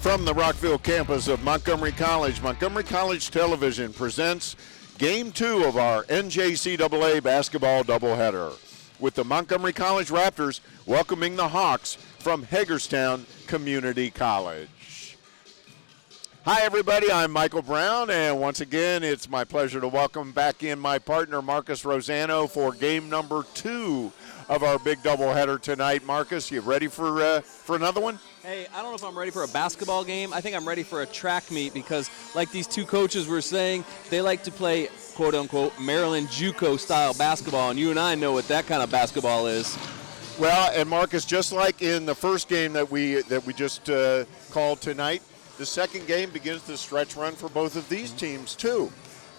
From the Rockville campus of Montgomery College Television presents Game 2 of our NJCAA basketball doubleheader, with the Montgomery College Raptors welcoming the Hawks from Hagerstown Community College. Hi everybody, I'm Michael Brown, and once again it's my pleasure to welcome back in my partner Marcus Rosano for game number 2 of our big doubleheader tonight. Marcus, you ready for another one? Hey, I don't know if I'm ready for a basketball game. I think I'm ready for a track meet because, like these two coaches were saying, they like to play, quote-unquote, Maryland JUCO-style basketball, and you and I know what that kind of basketball is. Well, and Marcus, just like in the first game that we just called tonight, the second game begins the stretch run for both of these teams, too.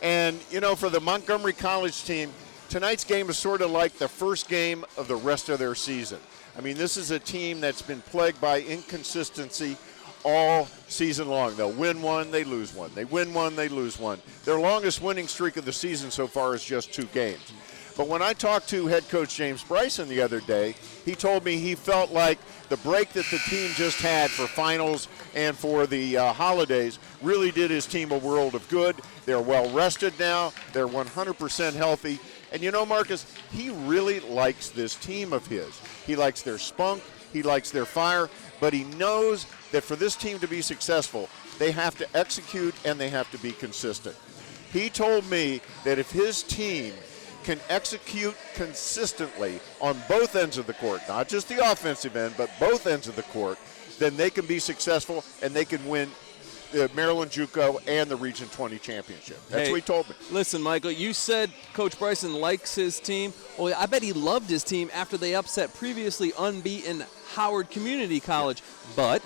And, you know, for the Montgomery College team, tonight's game is sort of like the first game of the rest of their season. I mean, this is a team that's been plagued by inconsistency all season long. They'll win one, they lose one. They win one, they lose one. Their longest winning streak of the season so far is just 2 games. But when I talked to head coach James Bryson the other day, he told me he felt like the break that the team just had for finals and for the holidays really did his team a world of good. They're well rested now. They're 100% healthy. And you know, Marcus, he really likes this team of his. He likes their spunk, he likes their fire, but he knows that for this team to be successful, they have to execute and they have to be consistent. He told me that if his team can execute consistently on both ends of the court, not just the offensive end, but both ends of the court, then they can be successful and they can win the Maryland JUCO and the Region 20 championship. That's what he told me. Listen, Michael, you said Coach Bryson likes his team. Well, I bet he loved his team after they upset previously unbeaten Howard Community College. But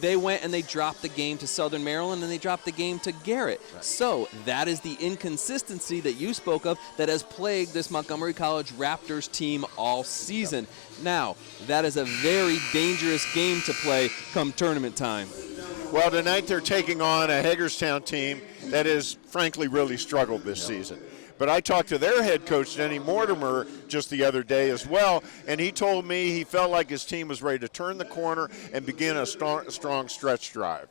they went and they dropped the game to Southern Maryland and they dropped the game to Garrett. Right. So that is the inconsistency that you spoke of that has plagued this Montgomery College Raptors team all season. Yep. Now, that is a very dangerous game to play come tournament time. Well, tonight they're taking on a Hagerstown team that has, frankly, really struggled this season. But I talked to their head coach, Denny Mortimer, just the other day as well, and he told me he felt like his team was ready to turn the corner and begin a strong stretch drive.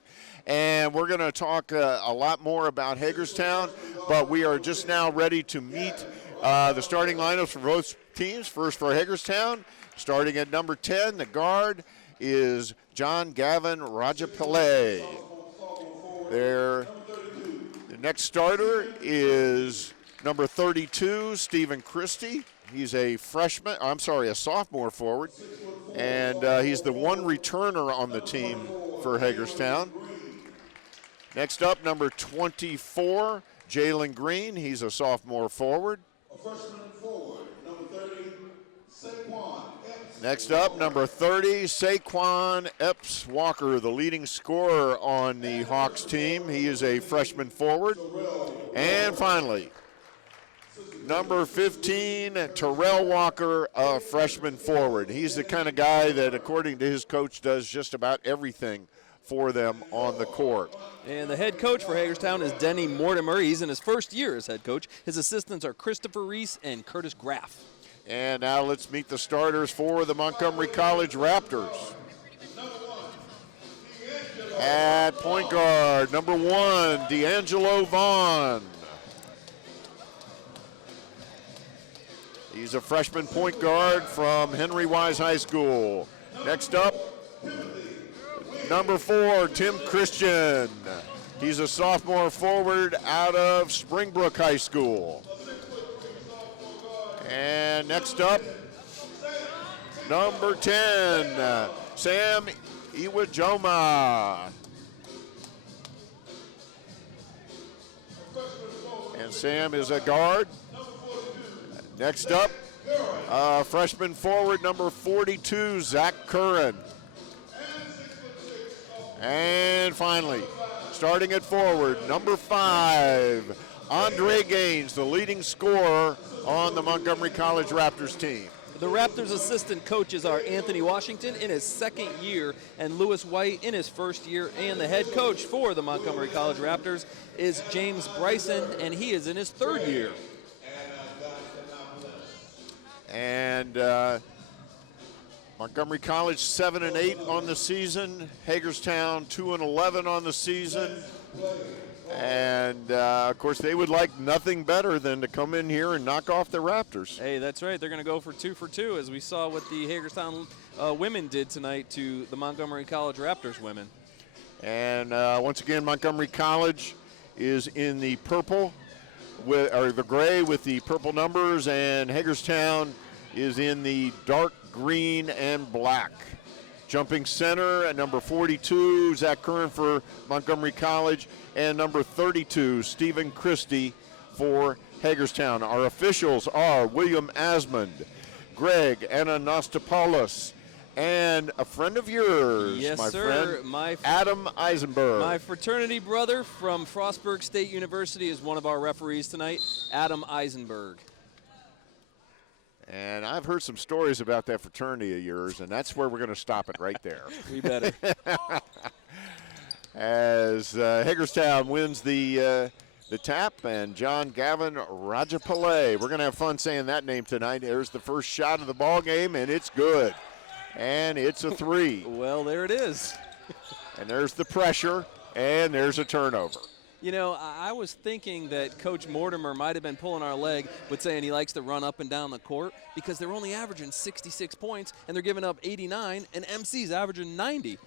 And we're going to talk a lot more about Hagerstown, but we are just now ready to meet the starting lineups for both teams. First for Hagerstown, starting at number 10, the guard is John Gavin Rajapillay. The next starter is number 32, Stephen Christie. He's a sophomore forward, and he's the one returner on the team for Hagerstown. Next up, number 24, Jalen Green. He's a sophomore forward. A freshman forward, number 30, Saquon. Next up, number 30, Saquon Epps Walker, the leading scorer on the Hawks team. He is a freshman forward. And finally, number 15, Terrell Walker, a freshman forward. He's the kind of guy that, according to his coach, does just about everything for them on the court. And the head coach for Hagerstown is Denny Mortimer. He's in his first year as head coach. His assistants are Christopher Reese and Curtis Graff. And now let's meet the starters for the Montgomery College Raptors. At point guard, number 1, D'Angelo Vaughn. He's a freshman point guard from Henry Wise High School. Next up, number 4, Tim Christian. He's a sophomore forward out of Springbrook High School. And next up, number 10, Sam Iwajoma. And Sam is a guard. Next up, freshman forward, number 42, Zach Curran. And finally, starting at forward, number 5, Andre Gaines, the leading scorer on the Montgomery College Raptors team. The Raptors assistant coaches are Anthony Washington in his second year and Lewis White in his first year, and the head coach for the Montgomery College Raptors is James Bryson, and he is in his third year. And Montgomery College 7-8 on the season. Hagerstown 2-11 on the season. And, of course, they would like nothing better than to come in here and knock off the Raptors. Hey, that's right. They're going to go for 2 for 2, as we saw what the Hagerstown women did tonight to the Montgomery College Raptors women. And once again, Montgomery College is in the purple, or the gray with the purple numbers, and Hagerstown is in the dark green and black. Jumping center at number 42, Zach Curran for Montgomery College, and number 32, Stephen Christie for Hagerstown. Our officials are William Asmund, Greg Anastopoulos, and a friend of yours, yes, my sir. friend, Adam Eisenberg. My fraternity brother from Frostburg State University is one of our referees tonight, Adam Eisenberg. And I've heard some stories about that fraternity of yours, and that's where we're going to stop it right there. We better. As Hagerstown wins the tap, and John Gavin Rajapaley. We're going to have fun saying that name tonight. There's the first shot of the ball game, and it's good. And it's a 3. Well, there it is. And there's the pressure, and there's a turnover. You know, I was thinking that Coach Mortimer might have been pulling our leg with saying he likes to run up and down the court because they're only averaging 66 points and they're giving up 89, and MC's averaging 90.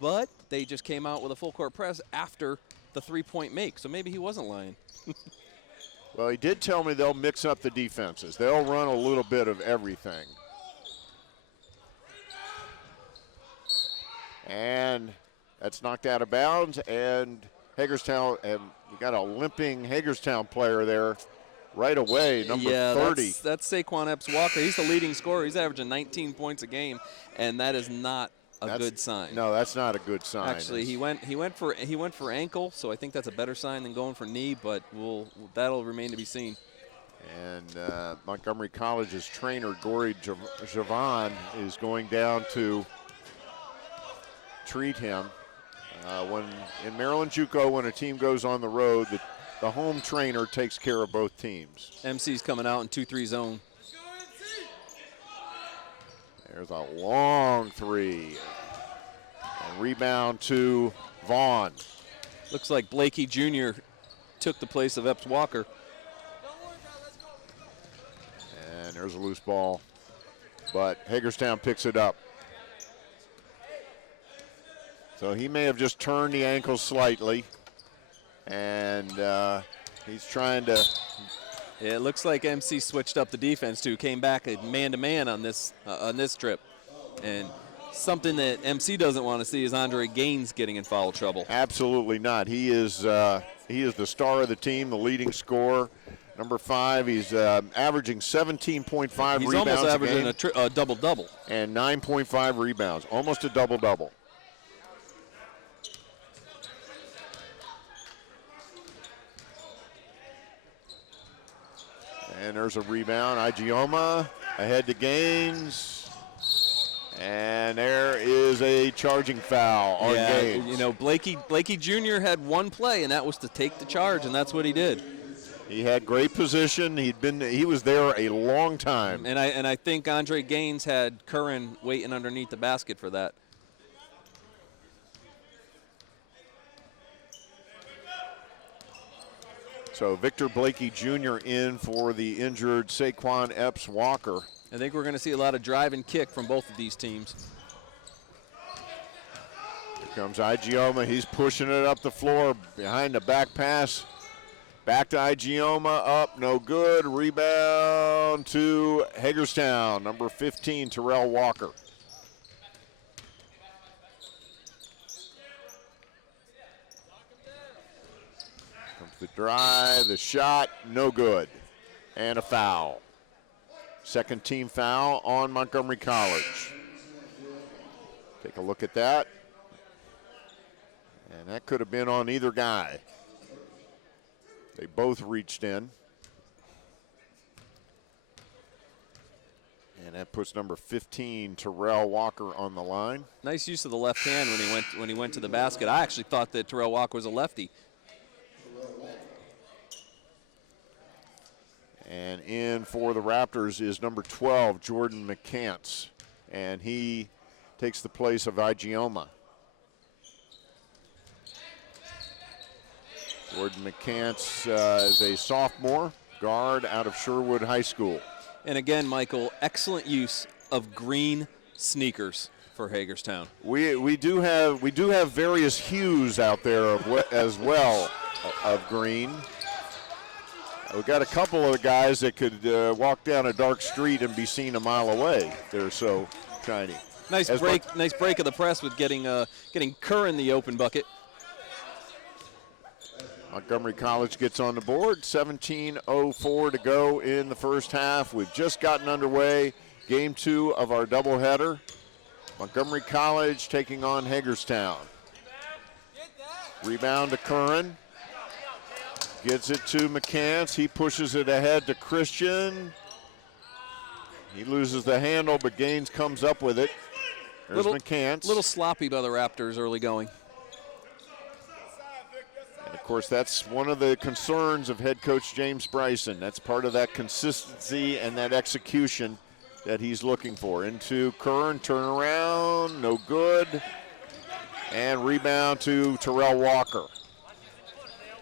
But they just came out with a full court press after the 3-point make, so maybe he wasn't lying. Well, he did tell me they'll mix up the defenses. They'll run a little bit of everything. And that's knocked out of bounds, and Hagerstown, and we got a limping Hagerstown player there right away, number 30. That's Saquon Epps Walker. He's the leading scorer. He's averaging 19 points a game, and that is not a good sign. No, that's not a good sign. Actually, he went for ankle, so I think that's a better sign than going for knee, but that'll remain to be seen. And Montgomery College's trainer, Gory Javon, is going down to treat him. When in Maryland JUCO, when a team goes on the road, the home trainer takes care of both teams. MC's coming out in 2-3 zone. There's a long 3. And rebound to Vaughn. Looks like Blakey Jr. took the place of Epps Walker. And there's a loose ball. But Hagerstown picks it up. So he may have just turned the ankle slightly, and he's trying to. Yeah, it looks like MC switched up the defense too. Came back man-to-man on this trip, and something that MC doesn't want to see is Andre Gaines getting in foul trouble. Absolutely not. He is the star of the team, the leading scorer. Number 5, he's averaging 17.5 rebounds. He's almost averaging a double-double. And 9.5 rebounds, almost a double-double. And there's a rebound. Igioma ahead to Gaines. And there is a charging foul on Gaines. You know, Blakey Jr. had one play, and that was to take the charge, and that's what he did. He had great position. He was there a long time. And I think Andre Gaines had Curran waiting underneath the basket for that. So Victor Blakey Jr. in for the injured Saquon Epps Walker. I think we're going to see a lot of drive and kick from both of these teams. Here comes Igioma. He's pushing it up the floor behind the back pass. Back to Igioma. Up, no good. Rebound to Hagerstown. Number 15, Terrell Walker. The drive, the shot, no good. And a foul. Second team foul on Montgomery College. Take a look at that. And that could have been on either guy. They both reached in. And that puts number 15, Terrell Walker, on the line. Nice use of the left hand when he went to the basket. I actually thought that Terrell Walker was a lefty. And in for the Raptors is number 12, Jordan McCants. and he takes the place of Igioma. Jordan McCants is a sophomore guard out of Sherwood High School. And again, Michael, excellent use of green sneakers for Hagerstown. We do have various hues out there as well of green. We've got a couple of guys that could walk down a dark street and be seen a mile away. They're so shiny. Nice break of the press with getting Kerr in the open bucket. Montgomery College gets on the board. 17:04 to go in the first half. We've just gotten underway. Game 2 of our doubleheader. Montgomery College taking on Hagerstown. Rebound to Curran. Gets it to McCants. He pushes it ahead to Christian. He loses the handle, but Gaines comes up with it. There's McCants. A little sloppy by the Raptors early going. And of course, that's one of the concerns of head coach James Bryson. That's part of that consistency and that execution that he's looking for. Into Curran, turnaround, no good. And rebound to Terrell Walker.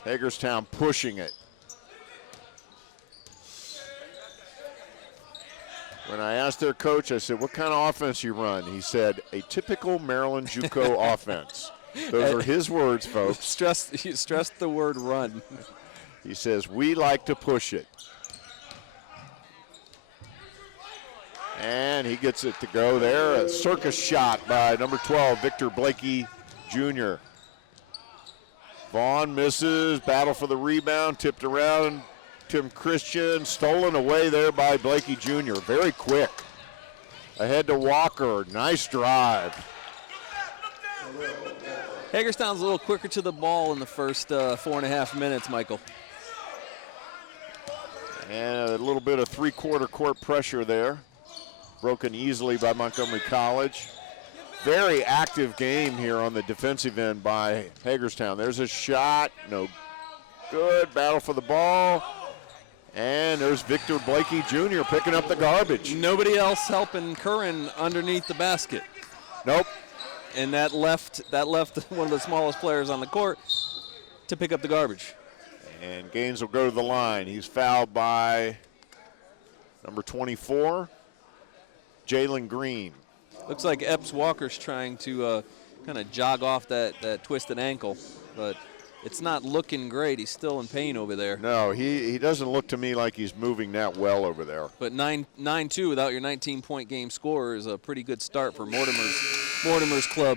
Hagerstown pushing it. When I asked their coach, I said, what kind of offense you run? He said, a typical Maryland JUCO offense. Those are his words, folks. He stressed the word run. He says, we like to push it. And he gets it to go there. A circus shot by number 12, Victor Blakey Jr. Vaughn misses, battle for the rebound, tipped around. Tim Christian, stolen away there by Blakey Jr. Very quick. Ahead to Walker, nice drive. Hagerstown's a little quicker to the ball in the first 4.5 minutes, Michael. And a little bit of three-quarter court pressure there. Broken easily by Montgomery College. Very active game here on the defensive end by Hagerstown. There's a shot, no good, battle for the ball. And there's Victor Blakey Jr. picking up the garbage. Nobody else helping Curran underneath the basket. Nope. And that left one of the smallest players on the court to pick up the garbage. And Gaines will go to the line. He's fouled by number 24, Jalen Green. Looks like Epps Walker's trying to kind of jog off that twisted ankle, but it's not looking great. He's still in pain over there. No, he doesn't look to me like he's moving that well over there. But 9-2 without your 19-point game scorer is a pretty good start for Mortimer's club.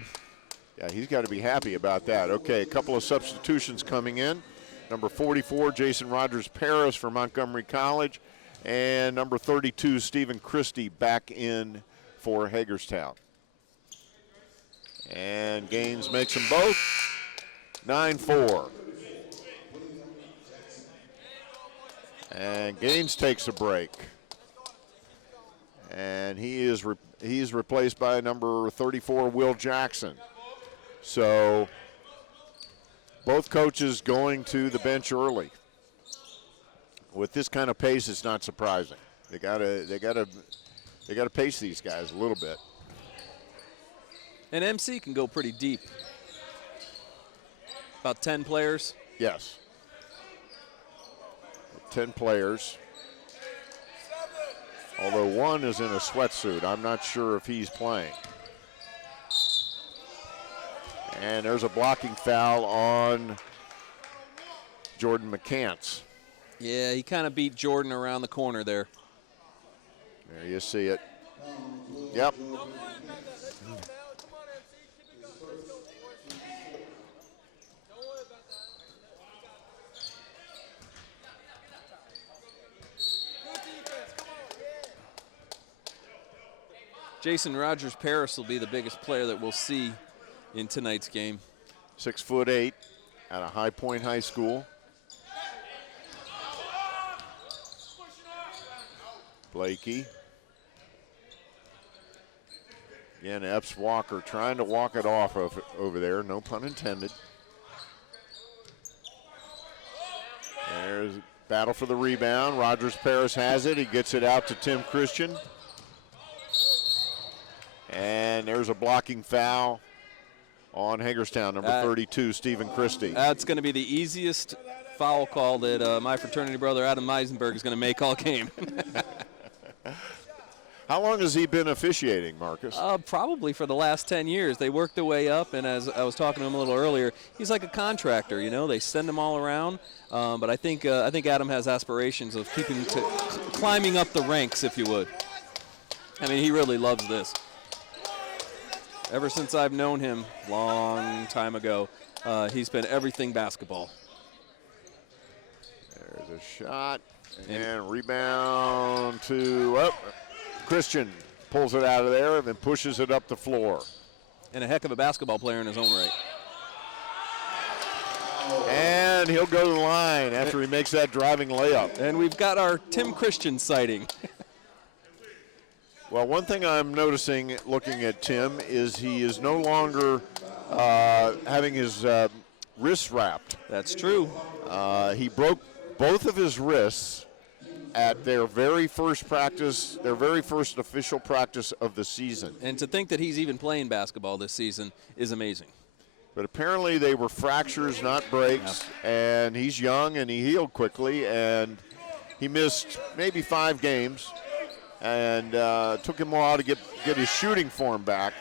Yeah, he's got to be happy about that. Okay, a couple of substitutions coming in. Number 44, Jason Rogers-Paris for Montgomery College, and number 32, Stephen Christie back in for Hagerstown. And Gaines makes them both. 9-4. And Gaines takes a break. And he's replaced by number 34, Will Jackson. So both coaches going to the bench early. With this kind of pace, it's not surprising. They gotta pace these guys a little bit. And MC can go pretty deep. About 10 players? Yes. 10 players. Although one is in a sweatsuit. I'm not sure if he's playing. And there's a blocking foul on Jordan McCants. Yeah, he kind of beat Jordan around the corner there. There you see it. Yep. Jason Rogers-Paris will be the biggest player that we'll see in tonight's game. 6'8" out of High Point High School. Blakey. Again, Epps Walker trying to walk it off over there, no pun intended. There's a battle for the rebound. Rogers-Paris has it. He gets it out to Tim Christian. And there's a blocking foul on Hagerstown, number 32, Stephen Christie. That's going to be the easiest foul call that my fraternity brother Adam Meisenberg is going to make all game. How long has he been officiating, Marcus? Probably for the last 10 years. They worked their way up, and as I was talking to him a little earlier, he's like a contractor. They send him all around. But I think Adam has aspirations of climbing up the ranks, if you would. I mean, he really loves this. Ever since I've known him, long time ago, he's been everything basketball. There's a shot and rebound to Christian pulls it out of there and then pushes it up the floor. And a heck of a basketball player in his own right. And he'll go to the line after he makes that driving layup. And we've got our Tim Christian sighting. Well, one thing I'm noticing looking at Tim is he is no longer having his wrists wrapped. That's true. He broke both of his wrists at their very first practice, their very first official practice of the season. And to think that he's even playing basketball this season is amazing. But apparently they were fractures, not breaks, and he's young and he healed quickly, and he missed maybe 5 games, and took him a while to get his shooting form back.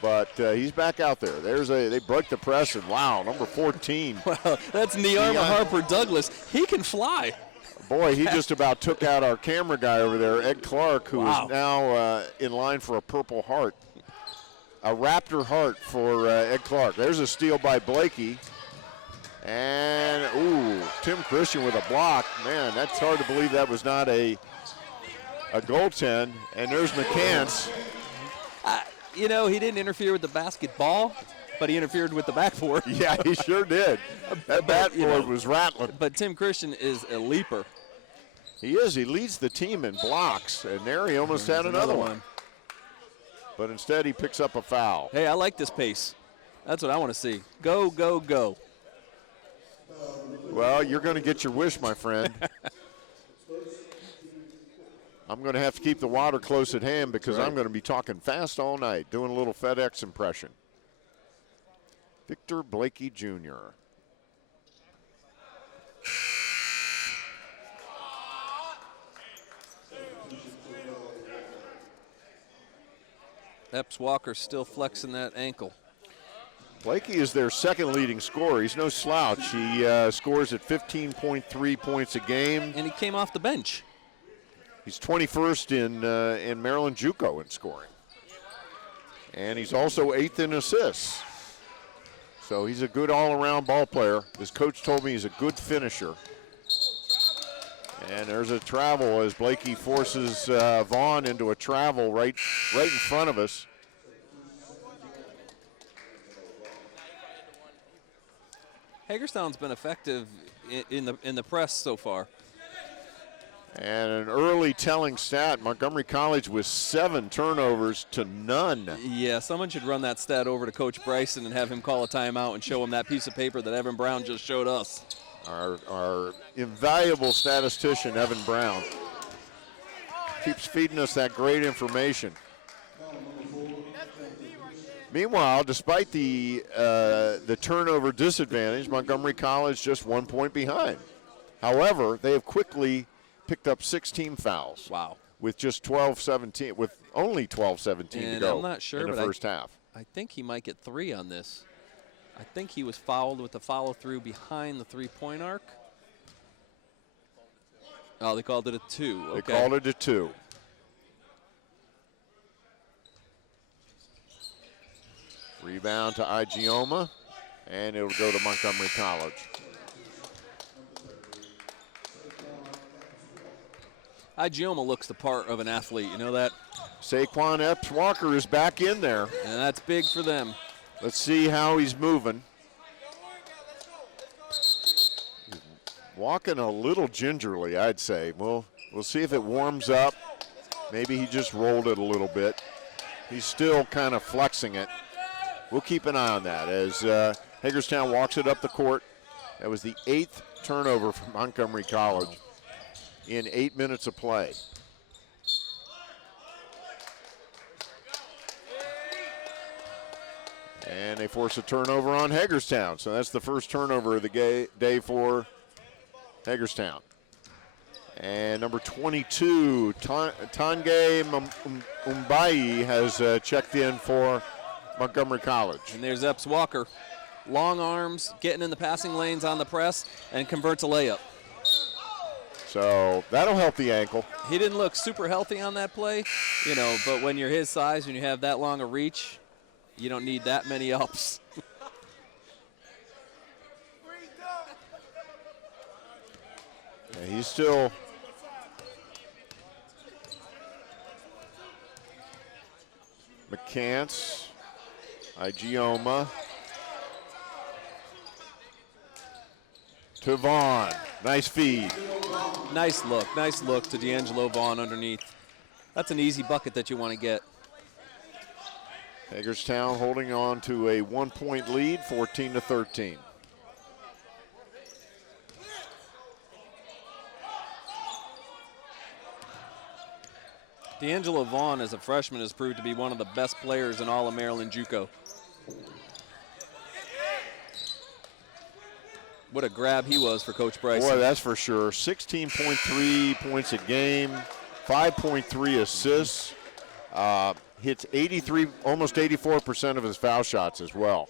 But he's back out there. They broke the press, and wow, number 14. Wow, that's Nearma Harper Douglas. He can fly. Boy, he just about took out our camera guy over there, Ed Clark, who is now in line for a Purple Heart. A Raptor Heart for Ed Clark. There's a steal by Blakey. And, Tim Christian with a block. Man, that's hard to believe that was not a goaltend. And there's McCants. He didn't interfere with the basketball, but he interfered with the backboard. Yeah, he sure did. That backboard was rattling. But Tim Christian is a leaper. He is. He leads the team in blocks, and there he almost had another one. But instead, he picks up a foul. Hey, I like this pace. That's what I want to see. Go, go, go. Well, you're going to get your wish, my friend. I'm going to have to keep the water close at hand because I'm going to be talking fast all night, doing a little FedEx impression. Victor Blakey Jr. Epps Walker still flexing that ankle. Blakey is their second leading scorer. He's no slouch. He scores at 15.3 points a game. And he came off the bench. He's 21st in Maryland JUCO in scoring. And he's also 8th in assists. So he's a good all-around ball player. His coach told me he's a good finisher. And there's a travel as Blakey forces Vaughn into a travel right in front of us. Hagerstown's been effective in the press so far. And an early telling stat, Montgomery College with 7 turnovers to none. Yeah, someone should run that stat over to Coach Bryson and have him call a timeout and show him that piece of paper that Evan Brown just showed us. Our invaluable statistician, Evan Brown, keeps feeding us that great information. Meanwhile, despite the turnover disadvantage, Montgomery College just 1 point behind. However, they have quickly picked up 16 fouls. Wow. With just 12-17, with only 12-17 to go I'm not sure, in the first half. I think he might get 3 on this. I think he was fouled with the follow-through behind the three-point arc. Oh, they called it a 2. Okay. They called it a 2. Rebound to Igioma, and it'll go to Montgomery College. Igioma looks the part of an athlete, you know that? Saquon Epps Walker is back in there. And that's big for them. Let's see how he's moving. Walking a little gingerly, I'd say. We'll see if it warms up. Maybe he just rolled it a little bit. He's still kind of flexing it. We'll keep an eye on that as Hagerstown walks it up the court. That was the 8th turnover for Montgomery College in 8 minutes of play. And they force a turnover on Hagerstown. So that's the first turnover of the day for Hagerstown. And number 22, Tange Umbai has checked in for Montgomery College. And there's Epps Walker. Long arms, getting in the passing lanes on the press, and converts a layup. So that'll help the ankle. He didn't look super healthy on that play, but when you're his size and you have that long a reach, you don't need that many ups. Yeah, he's still McCants, Igioma, to Vaughn. Nice feed. Nice look to D'Angelo Vaughn underneath. That's an easy bucket that you want to get. Hagerstown holding on to a 1-point lead, 14-13. D'Angelo Vaughn, as a freshman, has proved to be one of the best players in all of Maryland JUCO. What a grab he was for Coach Bryson. Boy, that's for sure. 16.3 points a game, 5.3 assists. Hits 83, almost 84% of his foul shots as well.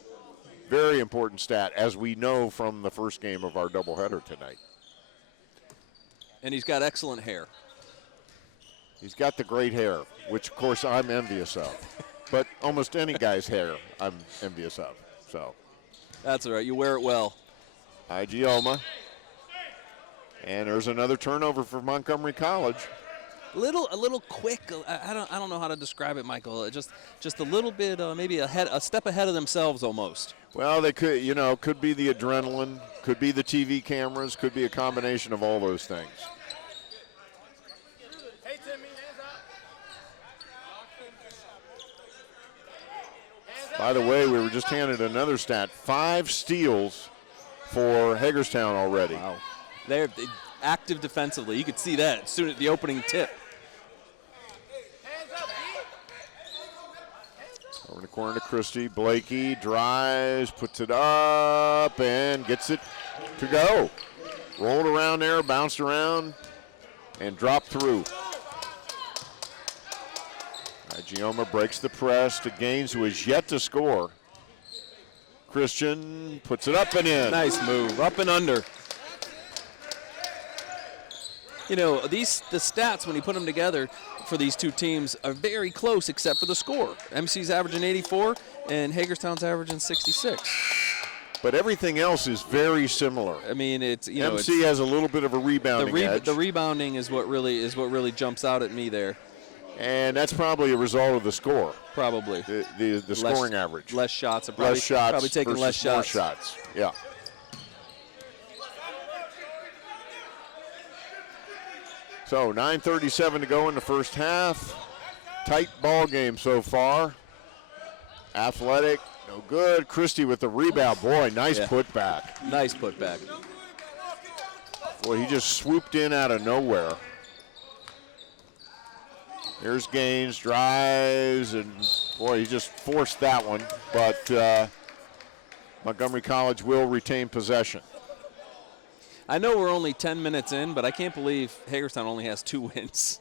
Very important stat, as we know from the first game of our doubleheader tonight. And he's got excellent hair. He's got the great hair, which of course I'm envious of. But almost any guy's hair I'm envious of. So that's all right. You wear it well. Igioma. And there's another turnover for Montgomery College. A little quick. I don't know how to describe it, Michael. Just a little bit, maybe a step ahead of themselves almost. Well, they could, could be the adrenaline, could be the TV cameras, could be a combination of all those things. By the way, we were just handed another stat: 5 steals for Hagerstown already. Wow, they're active defensively. You could see that as soon as the opening tip. Over in the corner to Christie. Blakey drives, puts it up, and gets it to go. Rolled around there, bounced around, and dropped through. Igioma breaks the press to Gaines, who is yet to score. Christian puts it up and in. Nice move, up and under. The stats, when you put them together for these two teams, are very close except for the score. MC's averaging 84 and Hagerstown's averaging 66. But everything else is very similar. I mean, MC has a little bit of a rebounding edge. The rebounding is what really jumps out at me there. And that's probably a result of the score. Probably. The scoring average. Less shots. Less shots. Probably taking less shots. More shots. Yeah. So 9:37 to go in the first half. Tight ball game so far. Athletic, no good. Christie with the rebound. Boy, nice putback. Nice putback. Boy, he just swooped in out of nowhere. Here's Gaines, drives, and boy, he just forced that one. But Montgomery College will retain possession. I know we're only 10 minutes in, but I can't believe Hagerstown only has 2 wins.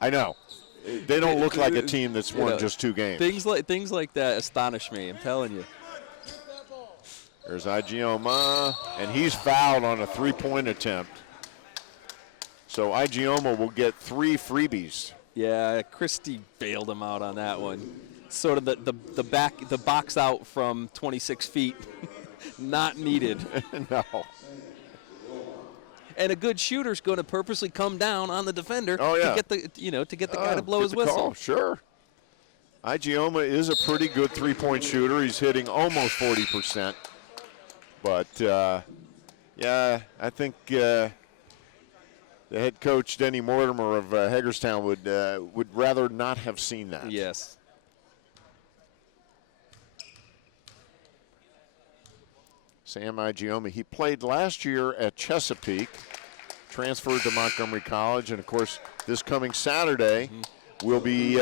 I know. They don't look like a team that's won just 2 games. Things like that astonish me, I'm telling you. There's Igioma, and he's fouled on a 3-point attempt. So Igioma will get 3 freebies. Yeah, Christie bailed him out on that one. Sort of the box out from 26 feet, not needed. No. And a good shooter's going to purposely come down on the defender to get the guy to blow his whistle. Call. Sure. Igioma is a pretty good 3-point shooter. He's hitting almost 40%. But I think the head coach Denny Mortimer of Hagerstown would rather not have seen that. Yes. Sam Igioma, he played last year at Chesapeake, transferred to Montgomery College, and of course this coming Saturday we'll be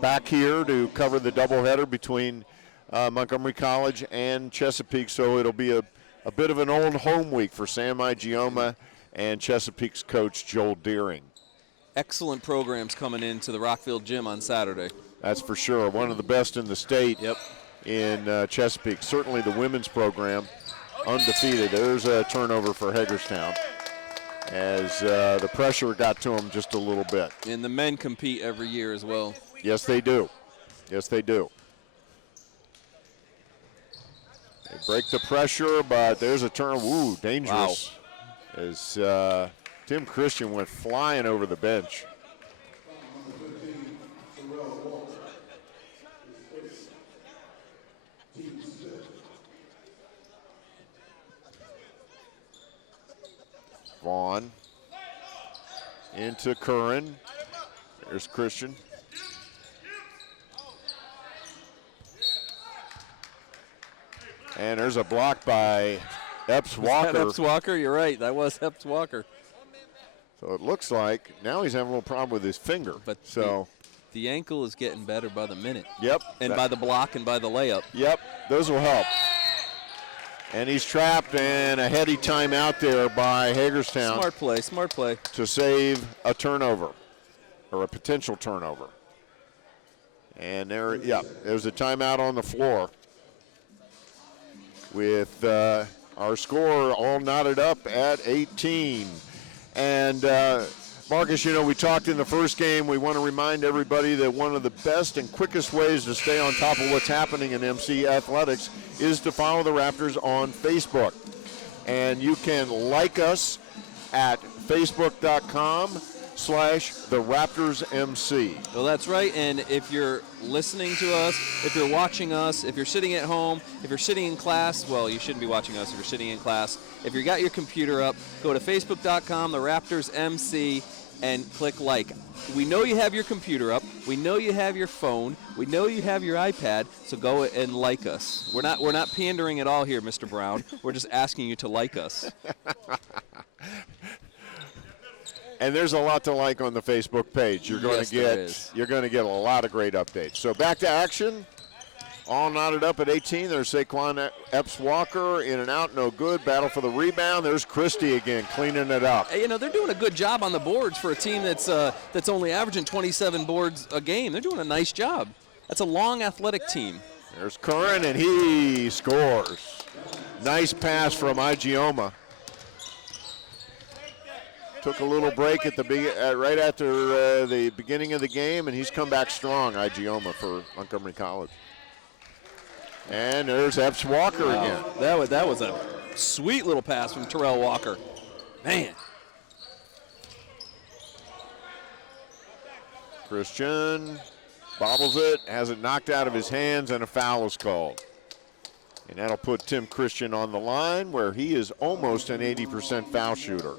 back here to cover the doubleheader between Montgomery College and Chesapeake, so it'll be a bit of an old home week for Sam Igioma and Chesapeake's coach Joel Deering. Excellent programs coming into the Rockfield Gym on Saturday. That's for sure. One of the best in the state. Yep. In Chesapeake. Certainly the women's program, undefeated. There's a turnover for Hagerstown as the pressure got to them just a little bit. And the men compete every year as well. Yes, they do. Yes, they do. They break the pressure, but there's a turn. Ooh, dangerous. Wow. As Tim Christian went flying over the bench. Vaughn into Curran. There's Christian. And there's a block by Epps Walker. Was that Epps Walker? You're right. That was Epps Walker. So it looks like now he's having a little problem with his finger. But so the ankle is getting better by the minute. Yep. And by the block and by the layup. Yep. Those will help. And he's trapped, and a heady timeout there by Hagerstown. Smart play, smart play. To save a turnover, or a potential turnover. And there's a timeout on the floor with our score all knotted up at 18. And Marcus, we talked in the first game. We want to remind everybody that one of the best and quickest ways to stay on top of what's happening in MC Athletics is to follow the Raptors on Facebook. And you can like us at facebook.com/TheRaptorsMC. Well, that's right. And if you're listening to us, if you're watching us, if you're sitting at home, if you're sitting in class, well, you shouldn't be watching us if you're sitting in class. If you got your computer up, go to facebook.com/TheRaptorsMC and click like. We know you have your computer up. We know you have your phone. We know you have your iPad. So go and like us. We're not pandering at all here, Mr. Brown. We're just asking you to like us. And there's a lot to like on the Facebook page. You're going to get a lot of great updates. So back to action. All knotted up at 18. There's Saquon Epps Walker in and out, no good. Battle for the rebound. There's Christie again, cleaning it up. Hey, they're doing a good job on the boards for a team that's only averaging 27 boards a game. They're doing a nice job. That's a long, athletic team. There's Curran, and he scores. Nice pass from Igioma. Took a little break at right after the beginning of the game, and he's come back strong, Igioma, for Montgomery College. And there's Epps Walker again. That was a sweet little pass from Terrell Walker. Man. Christian bobbles it, has it knocked out of his hands, and a foul is called. And that'll put Tim Christian on the line where he is almost an 80% foul shooter.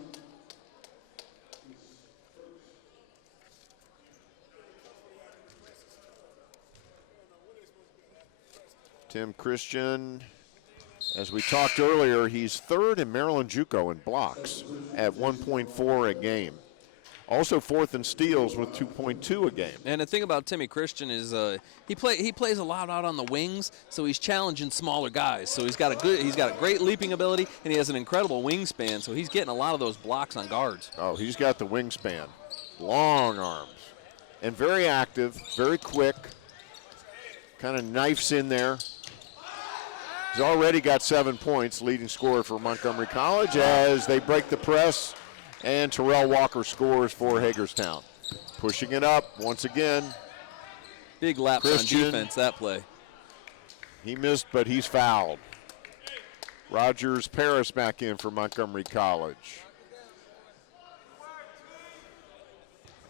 Tim Christian, as we talked earlier, he's third in Maryland JUCO in blocks at 1.4 a game. Also fourth in steals with 2.2 a game. And the thing about Timmy Christian is he plays a lot out on the wings, so he's challenging smaller guys. So he's got a great leaping ability, and he has an incredible wingspan. So he's getting a lot of those blocks on guards. Oh, he's got the wingspan, long arms, and very active, very quick. Kind of knifes in there. He's already got 7 points, leading scorer for Montgomery College as they break the press, and Terrell Walker scores for Hagerstown. Pushing it up once again. Big laps Christian, on defense, that play. He missed, but he's fouled. Rogers Paris back in for Montgomery College.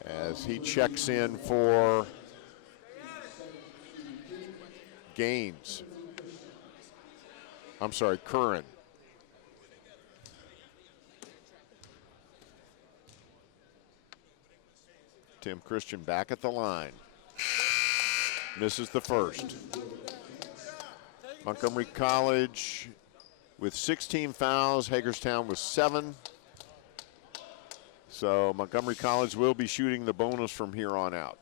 As he checks in for Gaines. I'm sorry, Curran. Tim Christian back at the line. Misses the first. Montgomery College with 16 fouls, Hagerstown with 7. So Montgomery College will be shooting the bonus from here on out.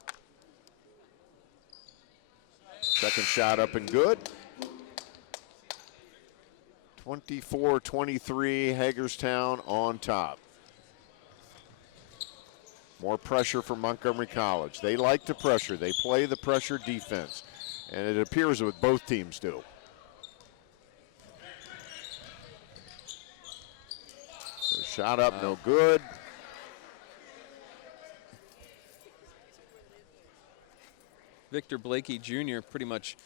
Second shot up and good. 24-23, Hagerstown on top. More pressure for Montgomery College. They like to pressure. They play the pressure defense, and it appears that both teams do. Shot up, no good. Victor Blakey Jr. pretty much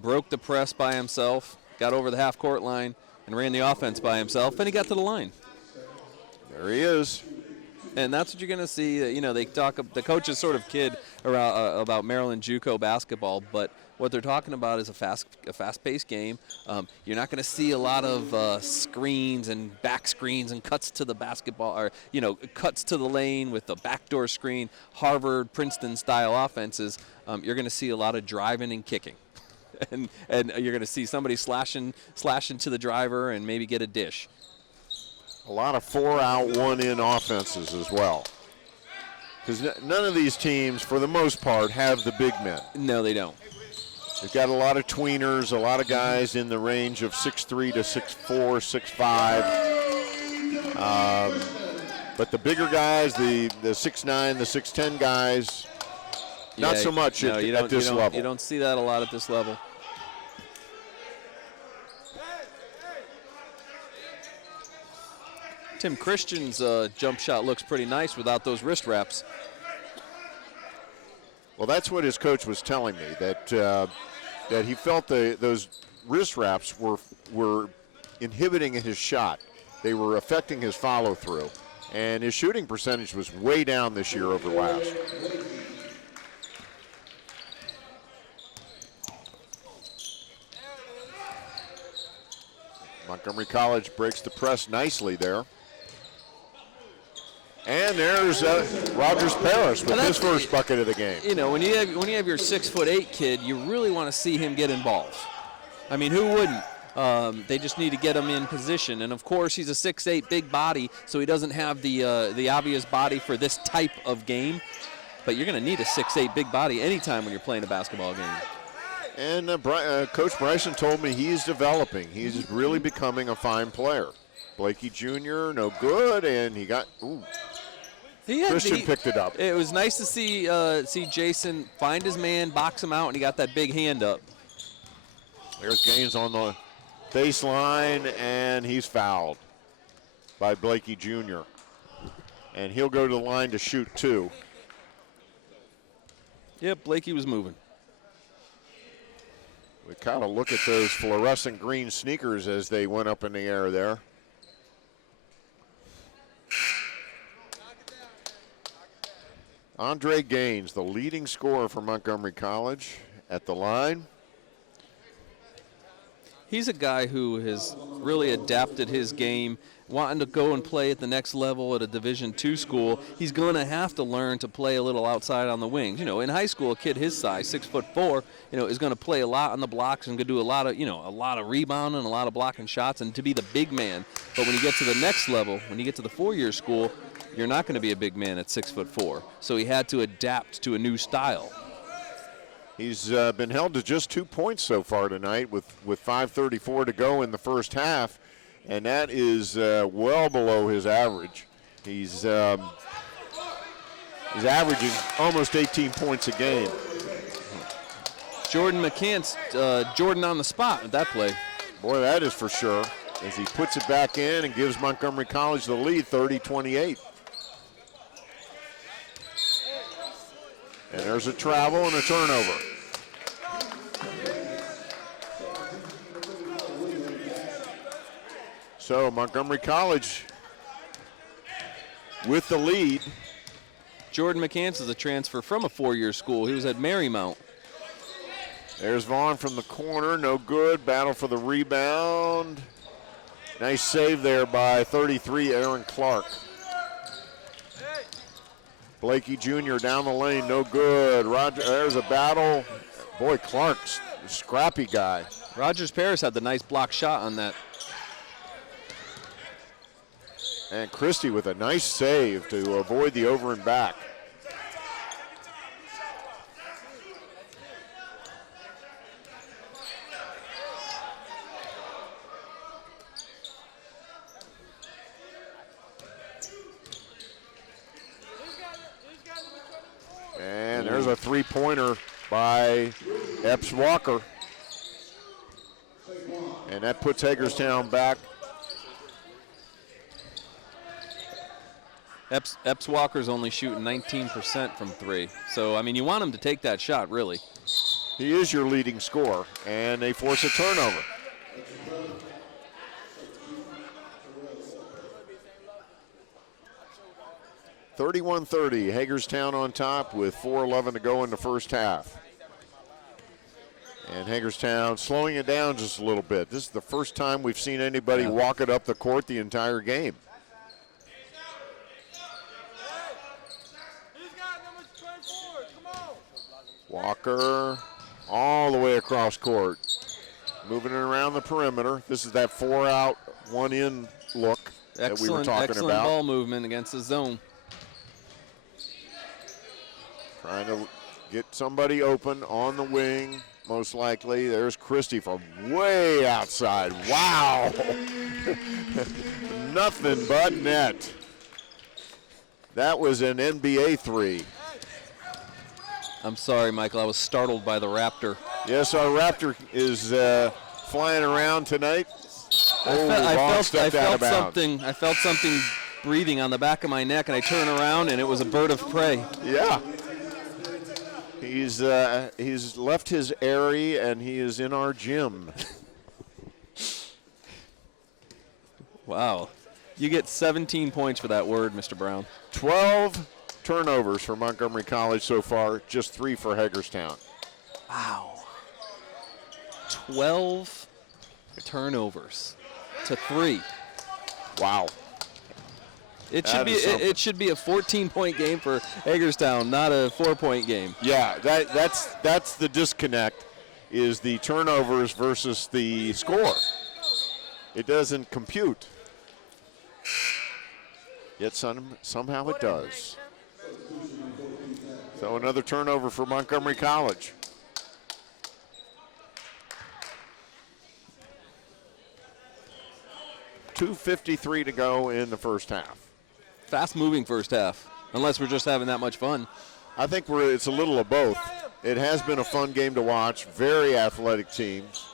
broke the press by himself, got over the half-court line, and ran the offense by himself, and he got to the line. There he is. And that's what you're going to see. You know, they talk. The coaches sort of kid around, about Maryland JUCO basketball, but what they're talking about is a fast-paced game. You're not going to see a lot of screens and back screens and cuts to the basketball, or cuts to the lane with the backdoor screen. Harvard, Princeton-style offenses. You're going to see a lot of driving and kicking, and you're going to see somebody slashing to the driver and maybe get a dish. A lot of 4-out, 1-in offenses as well. Because none of these teams, for the most part, have the big men. No, they don't. They've got a lot of tweeners, a lot of guys in the range of 6'3" to 6'4", 6'5". But the bigger guys, the 6'9", the 6'10 guys, not so much at this level. You don't see that a lot at this level. Tim Christian's jump shot looks pretty nice without those wrist wraps. Well, that's what his coach was telling me, that he felt those wrist wraps were inhibiting his shot. They were affecting his follow-through. And his shooting percentage was way down this year over last. Montgomery College breaks the press nicely there. And there's Rogers Paris with his first bucket of the game. You know, when you have your 6'8" kid, you really want to see him get involved. I mean, who wouldn't? They just need to get him in position. And of course, he's a 6'8" big body, so he doesn't have the obvious body for this type of game. But you're going to need a 6'8" big body anytime when you're playing a basketball game. And Coach Bryson told me he's developing. He's really becoming a fine player. Blakey Jr., no good, and he got, Christian picked it up. It was nice to see Jason find his man, box him out, and he got that big hand up. There's Gaines on the baseline, and he's fouled by Blakey Jr. And he'll go to the line to shoot two. Yep, Blakey was moving. We kind of look at those fluorescent green sneakers as they went up in the air there. Andre Gaines, the leading scorer for Montgomery College, at the line. He's a guy who has really adapted his game, wanting to go and play at the next level at a Division II school. He's going to have to learn to play a little outside on the wings. You know, in high school, a kid his size, 6'4", is going to play a lot on the blocks and going to do a lot of rebounding, a lot of blocking shots, and to be the big man. But when you get to the next level, when you get to the 4-year school, you're not going to be a big man at 6'4". So he had to adapt to a new style. He's been held to just 2 points so far tonight with 5:34 to go in the first half, and that is well below his average. He's averaging almost 18 points a game. Jordan McCants, Jordan on the spot with that play. Boy, that is for sure, as he puts it back in and gives Montgomery College the lead, 30-28. And there's a travel and a turnover. So Montgomery College with the lead. Jordan McCants is a transfer from a 4-year school. He was at Marymount. There's Vaughn from the corner, no good. Battle for the rebound. Nice save there by 33, Aaron Clark. Blakey Jr. down the lane, no good. There's a battle. Boy, Clark's a scrappy guy. Rogers Paris had the nice block shot on that. And Christie with a nice save to avoid the over and back. there's a three-pointer by Epps Walker. And that puts Hagerstown back. Epps Walker's only shooting 19% from three. So, I mean, you want him to take that shot, really. He is your leading scorer, and they force a turnover. (31-30), Hagerstown on top with 4:11 to go in the first half. And Hagerstown slowing it down just a little bit. This is the first time we've seen anybody walk it up the court the entire game. Walker all the way across court. Moving it around the perimeter. This is that 4-out, 1-in look that we were talking about. Excellent ball movement against the zone. Trying to get somebody open on the wing, most likely. There's Christie from way outside. Wow. Nothing but net. That was an NBA three. I'm sorry, Michael. I was startled by the Raptor. Yes, our Raptor is flying around tonight. I felt something breathing on the back of my neck, and I turn around, and it was a bird of prey. Yeah. He's left his airy, and he is in our gym. Wow. You get 17 points for that word, Mr. Brown. 12 turnovers for Montgomery College so far, just 3 for Hagerstown. Wow. 12 turnovers to 3. Wow. It should be a 14-point game for Hagerstown, not a 4-point game. Yeah, that's the disconnect, is the turnovers versus the score. It doesn't compute. Yet somehow it does. So another turnover for Montgomery College. .253 to go in the first half. Fast-moving first half, unless we're just having that much fun. I think it's a little of both. It has been a fun game to watch. Very athletic teams.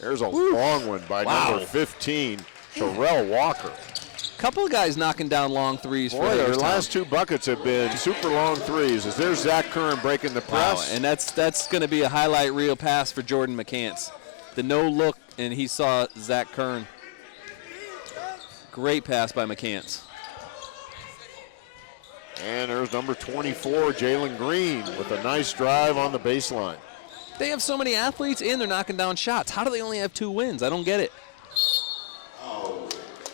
There's a long one by number 15, Terrell Walker. Couple of guys knocking down long threes for Their Hagerstown. last 2 buckets have been super long threes. As there's Zach Curran breaking the press. Wow, and that's going to be a highlight reel pass for Jordan McCants. The no look, and he saw Zach Curran. Great pass by McCants. And there's number 24, Jalen Green, with a nice drive on the baseline. They have so many athletes, and they're knocking down shots. How do they only have 2 wins? I don't get it.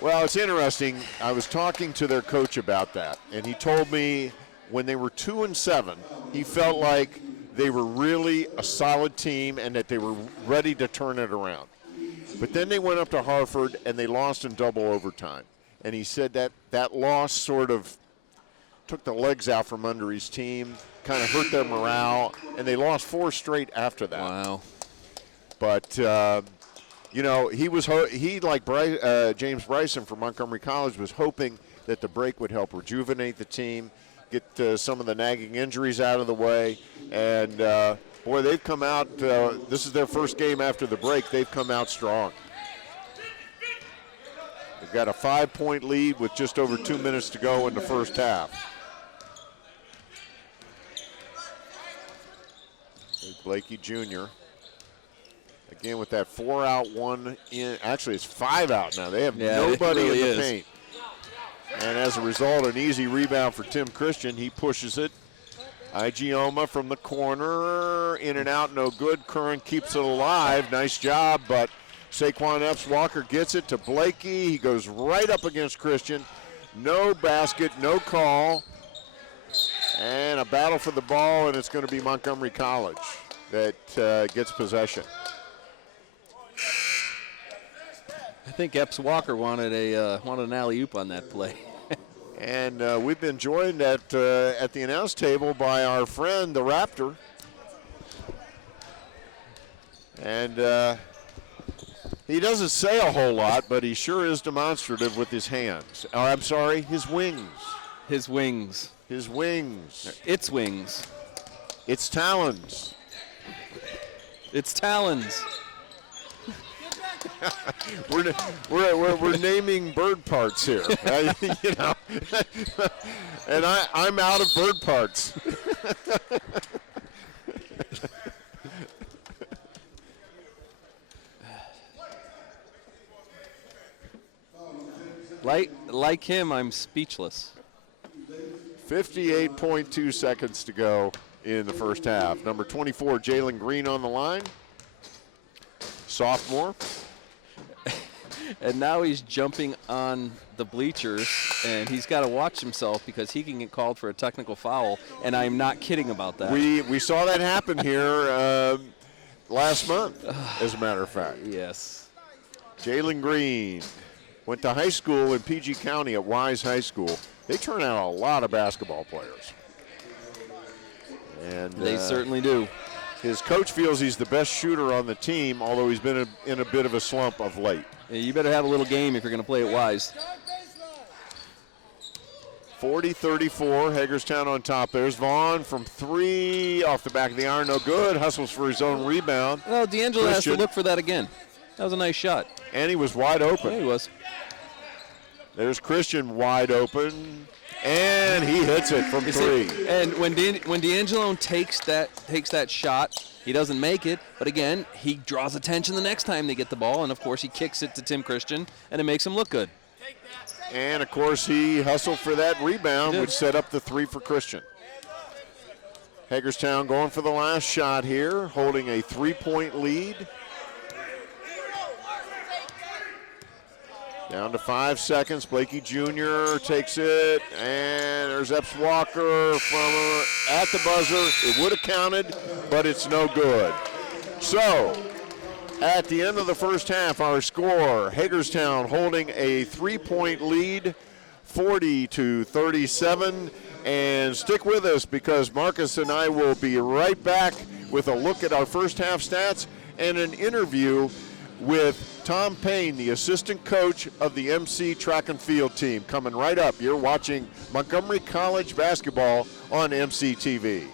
Well, it's interesting. I was talking to their coach about that, and he told me when they were 2-7, he felt like they were really a solid team and that they were ready to turn it around. But then they went up to Hartford, and they lost in double overtime. And he said that loss sort of took the legs out from under his team, kind of hurt their morale, and they lost 4 straight after that. Wow. But, he like James Bryson from Montgomery College was hoping that the break would help rejuvenate the team, get some of the nagging injuries out of the way. And, boy, they've come out. This is their first game after the break. They've come out strong. They've got a 5-point lead with just over 2 minutes to go in the first half. Blakey Jr. Again with that 4-out, 1-in. Actually, it's 5-out now. They have nobody in the paint. And as a result, an easy rebound for Tim Christian. He pushes it. Igioma from the corner. In and out, no good. Curran keeps it alive. Nice job, but Saquon Epps Walker gets it to Blakey. He goes right up against Christian. No basket, no call. And a battle for the ball, and it's going to be Montgomery College that gets possession. I think Epps Walker wanted an alley-oop on that play. And we've been joined at the announce table by our friend, the Raptor. And he doesn't say a whole lot, but he sure is demonstrative with his hands. Oh, I'm sorry, his wings. His wings. His wings. Its wings. It's Talons. It's Talons. We're naming bird parts here, you know, and I'm out of bird parts. Like him, I'm speechless. 58.2 seconds to go in the first half. Number 24, Jalen Green on the line. Sophomore. And now he's jumping on the bleachers, and he's got to watch himself because he can get called for a technical foul, and I'm not kidding about that. We saw that happen here last month, as a matter of fact. Yes. Jalen Green went to high school in PG County at Wise High School. They turn out a lot of basketball players. And they certainly do. His coach feels he's the best shooter on the team, although he's been in a bit of a slump of late. Yeah, you better have a little game if you're going to play it wise. 40-34, Hagerstown on top. There's Vaughn from three off the back of the iron. No good. Hustles for his own rebound. Well, D'Angelo has to look for that again. That was a nice shot. And he was wide open. Yeah, he was. There's Christian wide open, and he hits it from three. And when D'Angelo takes that shot, he doesn't make it. But again, he draws attention the next time they get the ball, and of course he kicks it to Tim Christian, and it makes him look good. And of course he hustled for that rebound, which set up the three for Christian. Hagerstown going for the last shot here, holding a 3-point lead. Down to 5 seconds. Blakey Jr. takes it, and there's Epps Walker from at the buzzer. It would have counted, but it's no good. So, at the end of the first half, our score, Hagerstown holding a 3-point lead, 40-37. And stick with us because Marcus and I will be right back with a look at our first half stats and an interview with Tom Payne, the assistant coach of the MC track and field team. Coming right up, you're watching Montgomery College basketball on MC TV.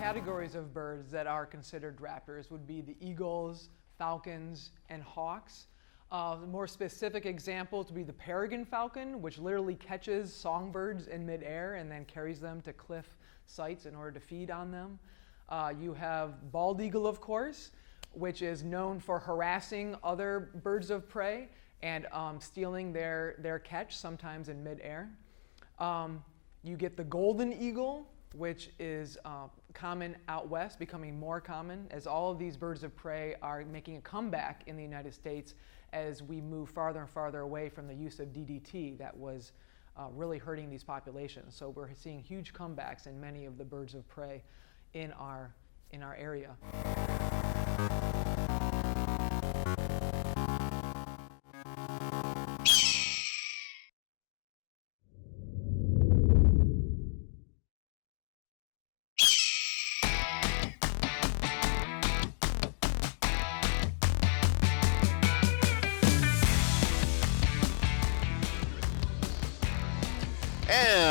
Categories of birds that are considered raptors would be the eagles, falcons, and hawks. More specific examples would be the peregrine falcon, which literally catches songbirds in midair and then carries them to cliff sites in order to feed on them. You have bald eagle, of course, which is known for harassing other birds of prey and stealing their catch, sometimes in midair. You get the golden eagle, which is common out west, becoming more common as all of these birds of prey are making a comeback in the United States as we move farther and farther away from the use of DDT that was really hurting these populations. So we're seeing huge comebacks in many of the birds of prey in our area.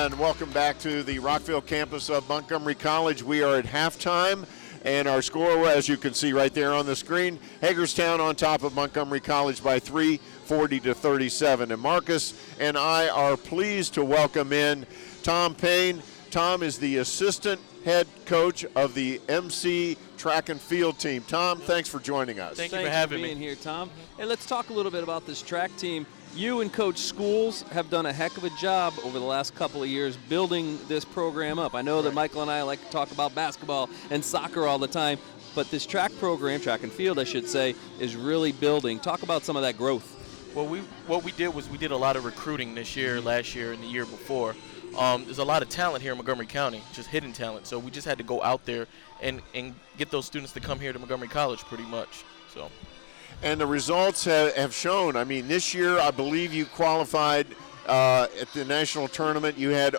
And welcome back to the Rockville campus of Montgomery College. We are at halftime, and our score, as you can see right there on the screen, Hagerstown on top of Montgomery College by 3, 40-37. And Marcus and I are pleased to welcome in Tom Payne. Tom is the assistant head coach of the MC track and field team. Tom, thanks for joining us. Thanks for having me. Being here, Tom. Hey, let's talk a little bit about this track team. You and Coach Schools have done a heck of a job over the last couple of years building this program up. I know that Michael and I like to talk about basketball and soccer all the time, but this track program, track and field I should say, is really building. Talk about some of that growth. Well, what we did was we did a lot of recruiting this year, last year, and the year before. There's a lot of talent here in Montgomery County, just hidden talent. So we just had to go out there and get those students to come here to Montgomery College pretty much. So. And the results have shown. I mean, this year I believe you qualified at the national tournament, you had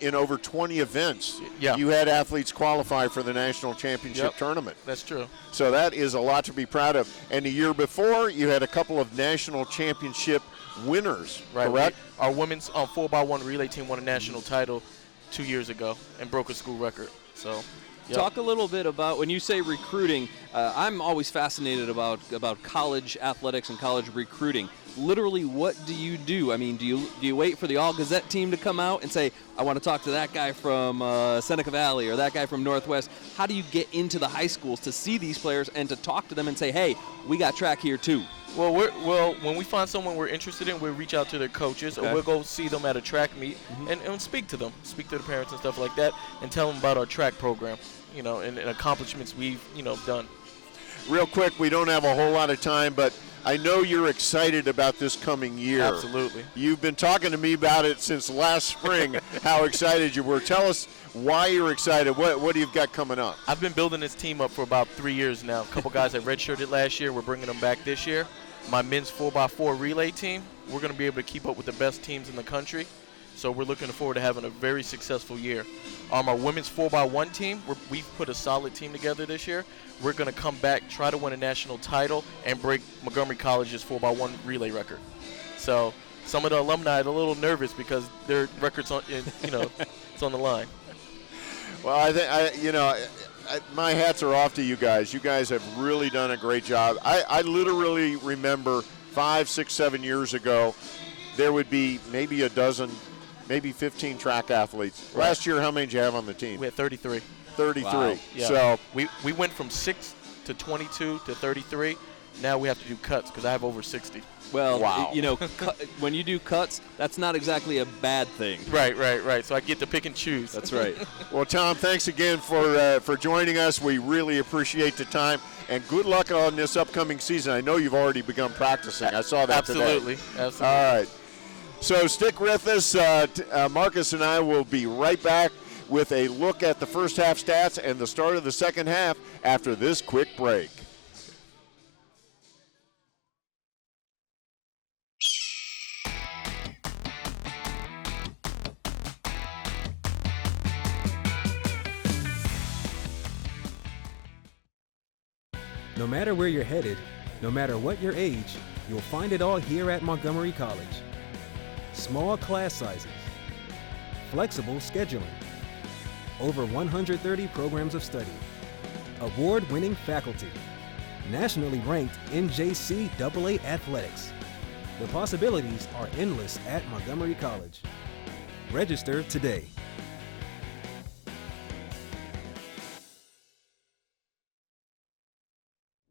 in over 20 events. Yeah. You had athletes qualify for the national championship Yep. tournament. That's true. So that is a lot to be proud of. And the year before, you had a couple of national championship winners, Right. correct? Our women's 4x1 relay team won a national title 2 years ago and broke a school record. So, yep. Talk a little bit about when you say recruiting. I'm always fascinated about college athletics and college recruiting. Literally, what do you do? I mean, do you wait for the All Gazette team to come out and say, I want to talk to that guy from Seneca Valley or that guy from Northwest? How do you get into the high schools to see these players and to talk to them and say, hey, we got track here too? Well, when we find someone we're interested in, we'll reach out to their coaches, Okay. or we'll go see them at a track meet and speak to them, speak to the parents and stuff like that, and tell them about our track program, and accomplishments we've, done. Real quick, we don't have a whole lot of time, but I know you're excited about this coming year. Absolutely. You've been talking to me about it since last spring, how excited you were. Tell us why you're excited. What do you got coming up? I've been building this team up for about 3 years now. A couple guys that redshirted last year, we're bringing them back this year. My men's 4x4 relay team, we're going to be able to keep up with the best teams in the country. So we're looking forward to having a very successful year. Our women's 4x1 team, we've put a solid team together this year. We're going to come back, try to win a national title, and break Montgomery College's 4x1 relay record. So some of the alumni are a little nervous because their record's on, it's on the line. Well, I think my hats are off to you guys. You guys have really done a great job. I literally remember 5, 6, 7 years ago, there would be maybe a dozen, maybe 15 track athletes. Right. Last year, how many did you have on the team? We had 33. 33. Wow. Yeah. So we went from 6 to 22 to 33. Now we have to do cuts because I have over 60. Well, Wow. When you do cuts, that's not exactly a bad thing. Right. So I get to pick and choose. That's right. Well, Tom, thanks again for joining us. We really appreciate the time, and good luck on this upcoming season. I know you've already begun practicing. I saw that Absolutely. today. Absolutely. All right. So stick with us. Marcus and I will be right back with a look at the first half stats and the start of the second half after this quick break. No matter where you're headed, no matter what your age, you'll find it all here at Montgomery College. Small class sizes, flexible scheduling, over 130 programs of study, award-winning faculty, nationally ranked NJCAA athletics. The possibilities are endless at Montgomery College. Register today.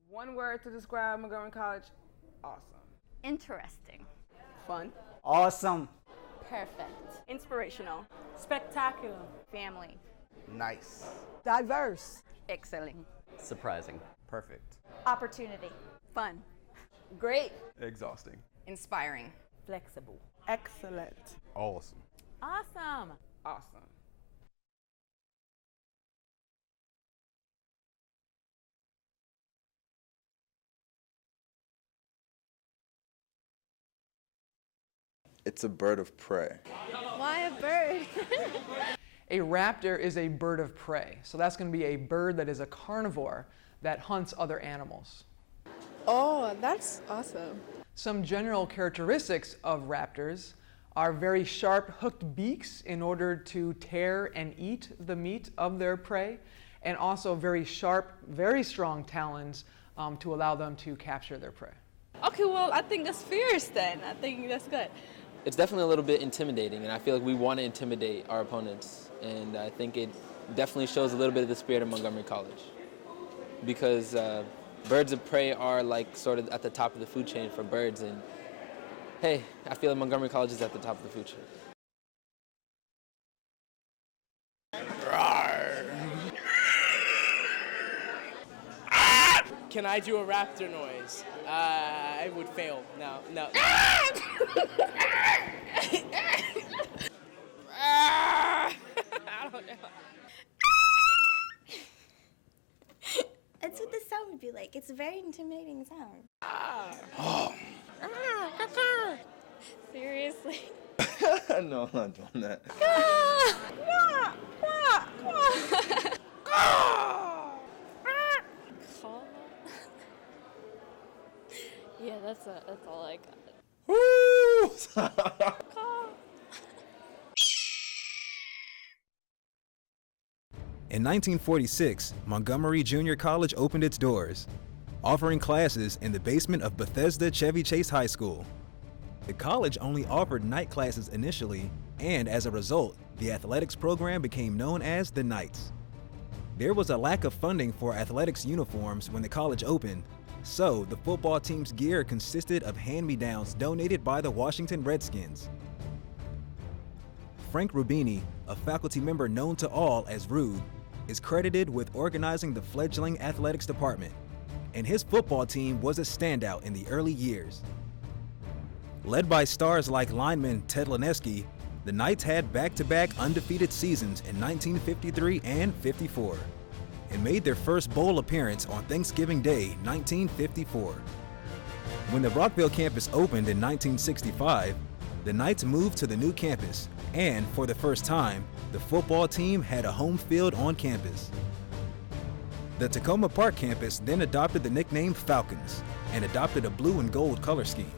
One word to describe Montgomery College: awesome. Interesting. Fun. Awesome. Perfect. Inspirational. Spectacular. Family. Nice. Diverse. Excelling. Surprising. Perfect. Opportunity. Fun. Great. Exhausting. Inspiring. Flexible. Excellent. Awesome. Awesome. Awesome. It's a bird of prey. Why a bird? A raptor is a bird of prey. So that's going to be a bird that is a carnivore that hunts other animals. Oh, that's awesome. Some general characteristics of raptors are very sharp hooked beaks in order to tear and eat the meat of their prey, and also very sharp, very strong talons to allow them to capture their prey. Okay, well, I think that's fierce then. I think that's good. It's definitely a little bit intimidating, and I feel like we want to intimidate our opponents, and I think it definitely shows a little bit of the spirit of Montgomery College, because birds of prey are like sort of at the top of the food chain for birds, and hey, I feel like Montgomery College is at the top of the food chain. Can I do a raptor noise? I would fail. No. I don't know. That's what the sound would be like. It's a very intimidating sound. Seriously. No, I'm not doing that. Yeah, that's all I got. In 1946, Montgomery Junior College opened its doors, offering classes in the basement of Bethesda Chevy Chase High School. The college only offered night classes initially, and as a result, the athletics program became known as the Knights. There was a lack of funding for athletics uniforms when the college opened, so the football team's gear consisted of hand-me-downs donated by the Washington Redskins. Frank Rubini, a faculty member known to all as Rude, is credited with organizing the fledgling athletics department, and his football team was a standout in the early years. Led by stars like lineman Ted Lineski, the Knights had back-to-back undefeated seasons in 1953 and 54, and made their first bowl appearance on Thanksgiving Day, 1954. When the Rockville campus opened in 1965, the Knights moved to the new campus, and for the first time, the football team had a home field on campus. The Tacoma Park campus then adopted the nickname Falcons and adopted a blue and gold color scheme.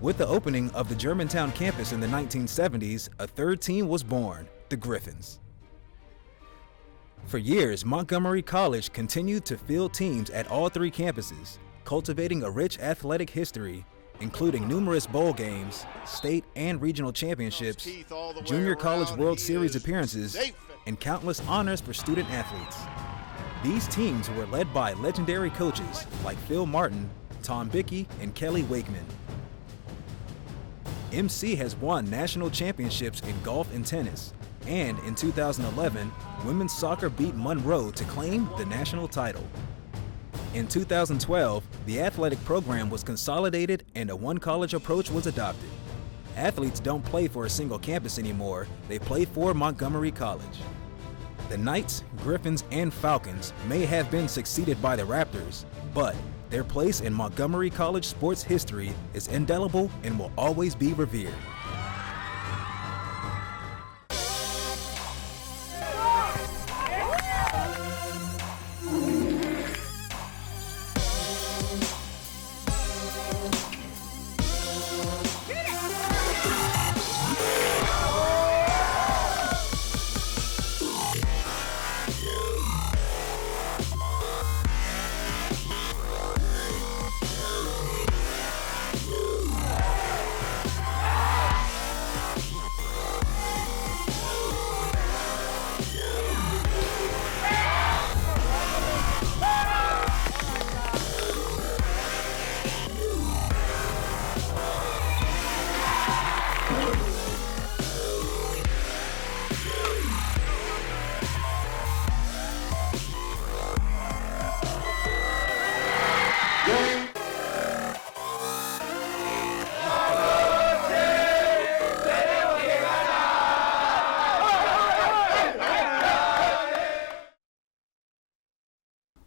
With the opening of the Germantown campus in the 1970s, a third team was born, the Griffins. For years, Montgomery College continued to field teams at all three campuses, cultivating a rich athletic history, including numerous bowl games, state and regional championships, junior college World Series appearances, and countless honors for student athletes. These teams were led by legendary coaches like Phil Martin, Tom Bickey, and Kelly Wakeman. MC has won national championships in golf and tennis, and in 2011, women's soccer beat Monroe to claim the national title. In 2012, the athletic program was consolidated and a one-college approach was adopted. Athletes don't play for a single campus anymore, they play for Montgomery College. The Knights, Griffins, and Falcons may have been succeeded by the Raptors, but their place in Montgomery College sports history is indelible and will always be revered.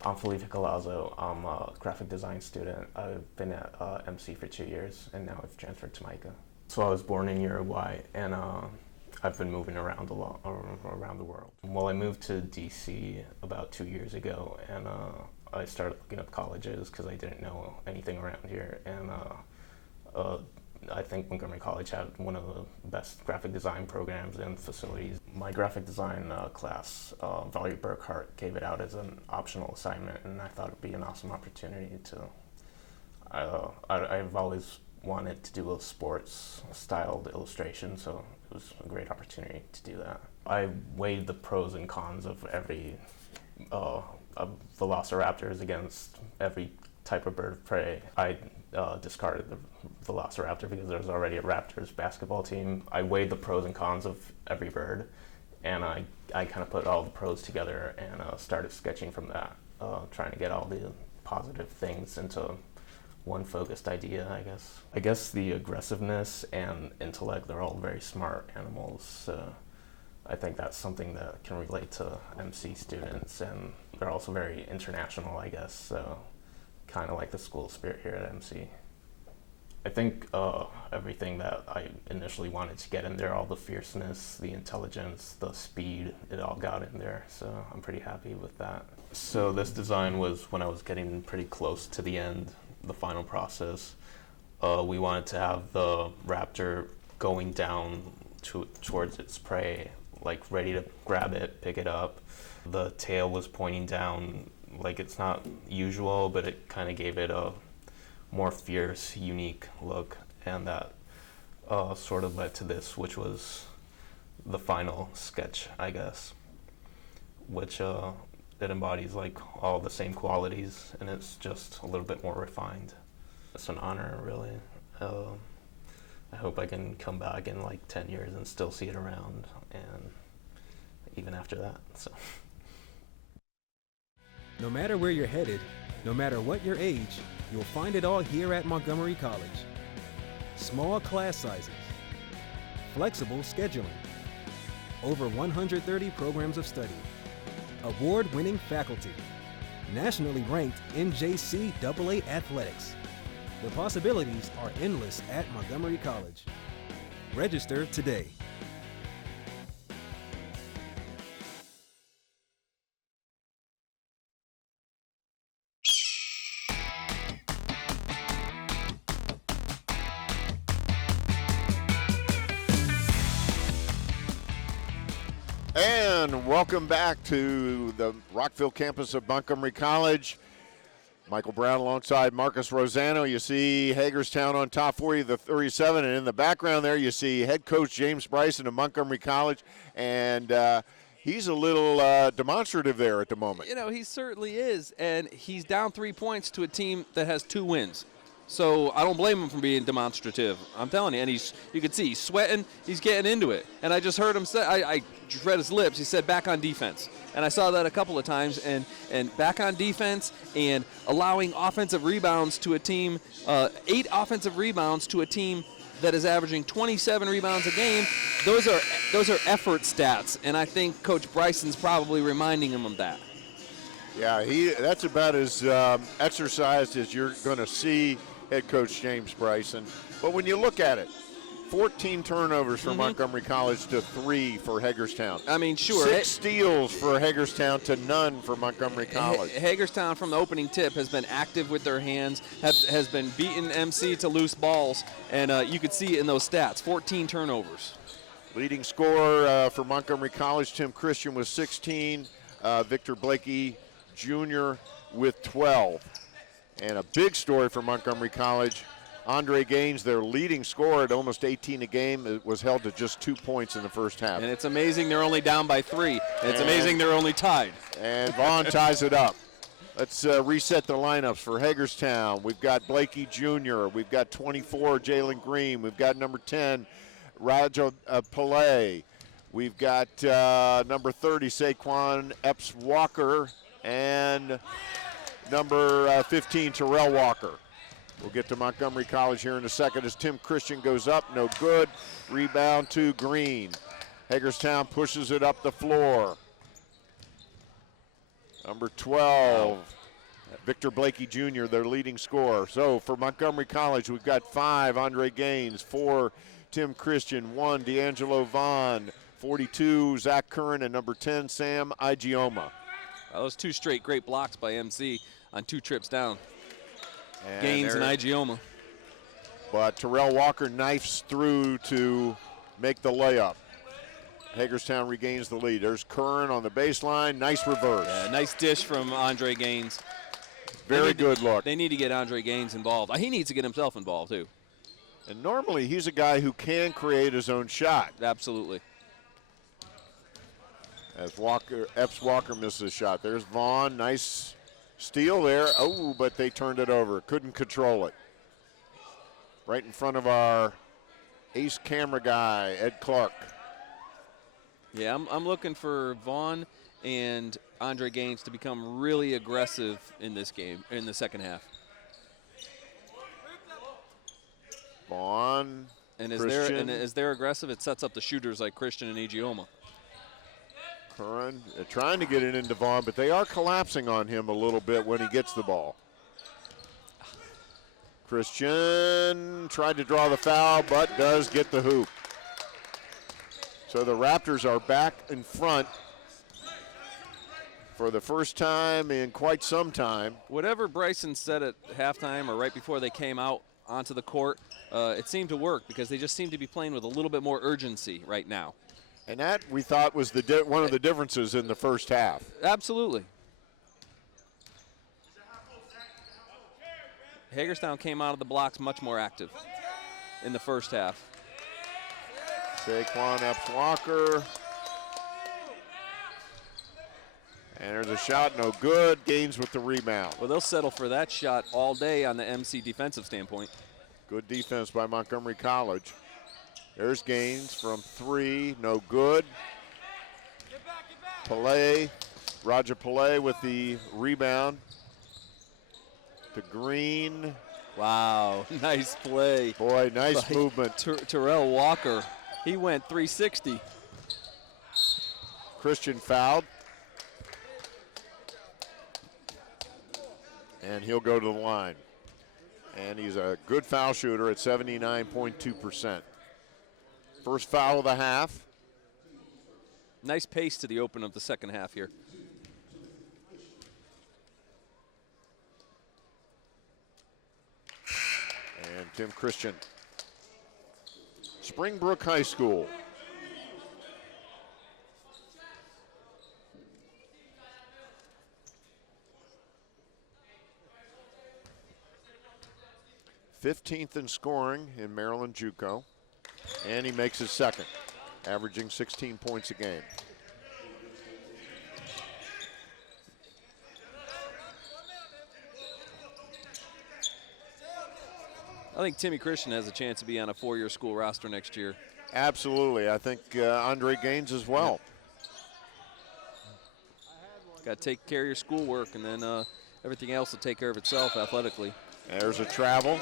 I'm Felipe Galazzo. I'm a graphic design student. I've been at MC for 2 years, and now I've transferred to MICA. So I was born in Uruguay, and I've been moving around a lot around the world. Well, I moved to DC about 2 years ago, and I started looking up colleges because I didn't know anything around here, and I think Montgomery College had one of the best graphic design programs and facilities. My graphic design class, Valerie Burkhart, gave it out as an optional assignment, and I thought it'd be an awesome opportunity to. I've always wanted to do a sports-styled illustration, so it was a great opportunity to do that. I weighed the pros and cons of every velociraptors against every type of bird of prey. I discarded the velociraptor because there was already a Raptors basketball team. I weighed the pros and cons of every bird, and I kind of put all the pros together and started sketching from that, trying to get all the positive things into one focused idea, I guess. I guess the aggressiveness and intellect, they're all very smart animals. I think that's something that can relate to MC students, and they're also very international, I guess, so kind of like the school spirit here at MC. I think everything that I initially wanted to get in there, all the fierceness, the intelligence, the speed, it all got in there. So I'm pretty happy with that. So this design was when I was getting pretty close to the end, the final process. We wanted to have the raptor going down towards its prey, like ready to grab it, pick it up. The tail was pointing down, like it's not usual, but it kind of gave it a more fierce, unique look, and that sort of led to this, which was the final sketch, I guess, which it embodies like all the same qualities, and it's just a little bit more refined. It's an honor, really. I hope I can come back in like 10 years and still see it around, and even after that. So. No matter where you're headed, no matter what your age, you'll find it all here at Montgomery College. Small class sizes, flexible scheduling, over 130 programs of study, award-winning faculty, nationally ranked NJCAA athletics. The possibilities are endless at Montgomery College. Register today. And welcome back to the Rockville campus of Montgomery College. Michael Brown alongside Marcus Rosano. You see Hagerstown on top for you, the 37, and in the background there you see head coach James Bryson of Montgomery College, and he's a little demonstrative there at the moment. You know, he certainly is, and he's down 3 points to a team that has 2 wins. So I don't blame him for being demonstrative. I'm telling you, and you can see he's sweating, he's getting into it. And I just heard him say, I just read his lips, he said back on defense. And I saw that a couple of times, and back on defense and allowing offensive rebounds to a team, 8 offensive rebounds to a team that is averaging 27 rebounds a game. Those are effort stats, and I think Coach Bryson's probably reminding him of that. Yeah, that's about as exercised as you're going to see head coach James Bryson. But when you look at it, 14 turnovers for Montgomery College to 3 for Hagerstown. I mean, sure. 6 steals for Hagerstown to none for Montgomery College. Hagerstown from the opening tip has been active with their hands, has been beating MC to loose balls, and you could see it in those stats, 14 turnovers. Leading scorer for Montgomery College, Tim Christian with 16, Victor Blakey Jr. with 12. And a big story for Montgomery College, Andre Gaines, their leading scorer at almost 18 a game, was held to just 2 points in the first half. And it's amazing they're only down by 3. And it's amazing they're only tied. And Vaughn ties it up. Let's reset the lineups for Hagerstown. We've got Blakey Jr., we've got 24, Jalen Green, we've got number 10, Rajo Pillay, we've got number 30, Saquon Epps Walker, and number 15, Terrell Walker. We'll get to Montgomery College here in a second as Tim Christian goes up, no good. Rebound to Green. Hagerstown pushes it up the floor. Number 12, Victor Blakey Jr., their leading scorer. So for Montgomery College, we've got 5, Andre Gaines, 4, Tim Christian, 1, D'Angelo Vaughn, 42, Zach Curran, and number 10, Sam Igioma. Those 2 straight great blocks by MC on 2 trips down. And Gaines and Igioma. But Terrell Walker knifes through to make the layup. Hagerstown regains the lead. There's Curran on the baseline. Nice reverse. Yeah, nice dish from Andre Gaines. Very good look. They need to get Andre Gaines involved. He needs to get himself involved, too. And normally he's a guy who can create his own shot. Absolutely. As Epps Walker misses a shot. There's Vaughn. Nice steal there. Oh, but they turned it over. Couldn't control it. Right in front of our ace camera guy, Ed Clark. Yeah, I'm looking for Vaughn and Andre Gaines to become really aggressive in this game, in the second half. Vaughn, and as they're aggressive, it sets up the shooters like Christian and Igioma. Curran trying to get it into Vaughn, but they are collapsing on him a little bit when he gets the ball. Christian tried to draw the foul, but does get the hoop. So the Raptors are back in front for the first time in quite some time. Whatever Bryson said at halftime or right before they came out onto the court, it seemed to work because they just seem to be playing with a little bit more urgency right now. And that, we thought, was one of the differences in the first half. Absolutely. Hagerstown came out of the blocks much more active in the first half. Saquon Epps-Walker. And there's a shot, no good. Gaines with the rebound. Well, they'll settle for that shot all day on the MC defensive standpoint. Good defense by Montgomery College. There's Gaines from 3, no good. Pillay, Roger Pillay with the rebound. To Green. Wow, nice play. Boy, nice movement. Terrell Walker, he went 360. Christian fouled. And he'll go to the line. And he's a good foul shooter at 79.2%. First foul of the half. Nice pace to the open of the second half here. And Tim Christian. Springbrook High School. '15th in scoring in Maryland JUCO, and he makes his second, averaging 16 points a game. I think Timmy Christian has a chance to be on a 4-year school roster next year. Absolutely. I think Andre Gaines as well. Got to take care of your schoolwork, and then everything else will take care of itself athletically. There's a travel.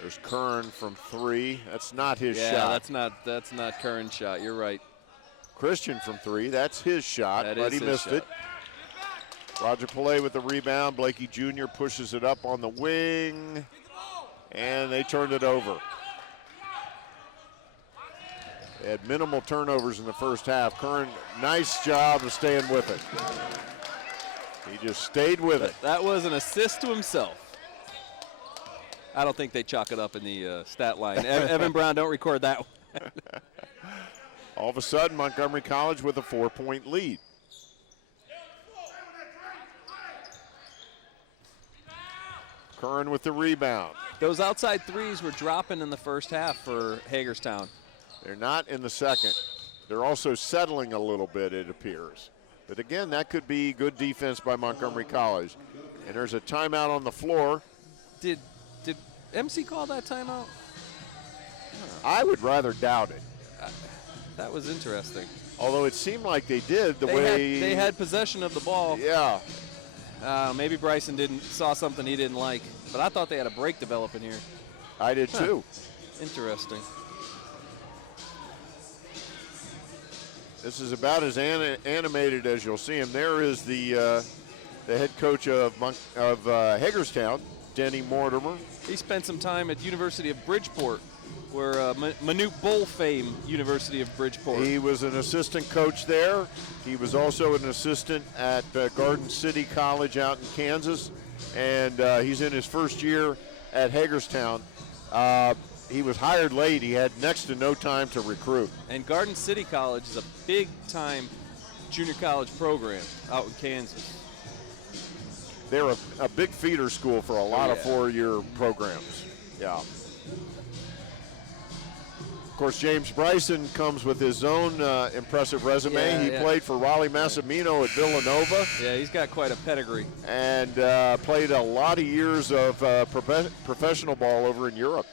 There's Kern from 3. That's not his shot. Yeah, that's not Kern's shot. You're right. Christian from 3. That's his shot, but he missed shot. it. Roger Pillay with the rebound. Blakey Jr. pushes it up on the wing, and they turned it over. They had minimal turnovers in the first half. Kern, nice job of staying with it. He just stayed with it. That was an assist to himself. I don't think they chalk it up in the stat line. Evan Brown, don't record that one. All of a sudden, Montgomery College with a 4-point lead. Kern with the rebound. Those outside threes were dropping in the first half for Hagerstown. They're not in the second. They're also settling a little bit, it appears. But again, that could be good defense by Montgomery College. And there's a timeout on the floor. Did MC call that timeout? I would rather doubt it. That was interesting. Although it seemed like they did they had possession of the ball. Yeah. Maybe Bryson saw something he didn't like, but I thought they had a break developing here. I did too. Interesting. This is about as animated as you'll see him. There is the head coach of Hagerstown, Denny Mortimer. He spent some time at University of Bridgeport, where Manute Bull fame, University of Bridgeport. He was an assistant coach there. He was also an assistant at Garden City College out in Kansas, and he's in his first year at Hagerstown. He was hired late. He had next to no time to recruit. And Garden City College is a big-time junior college program out in Kansas. They're a big feeder school for a lot of 4-year programs. Yeah. Of course, James Bryson comes with his own impressive resume. He played for Raleigh Massimino at Villanova. Yeah, he's got quite a pedigree. And played a lot of years of professional ball over in Europe.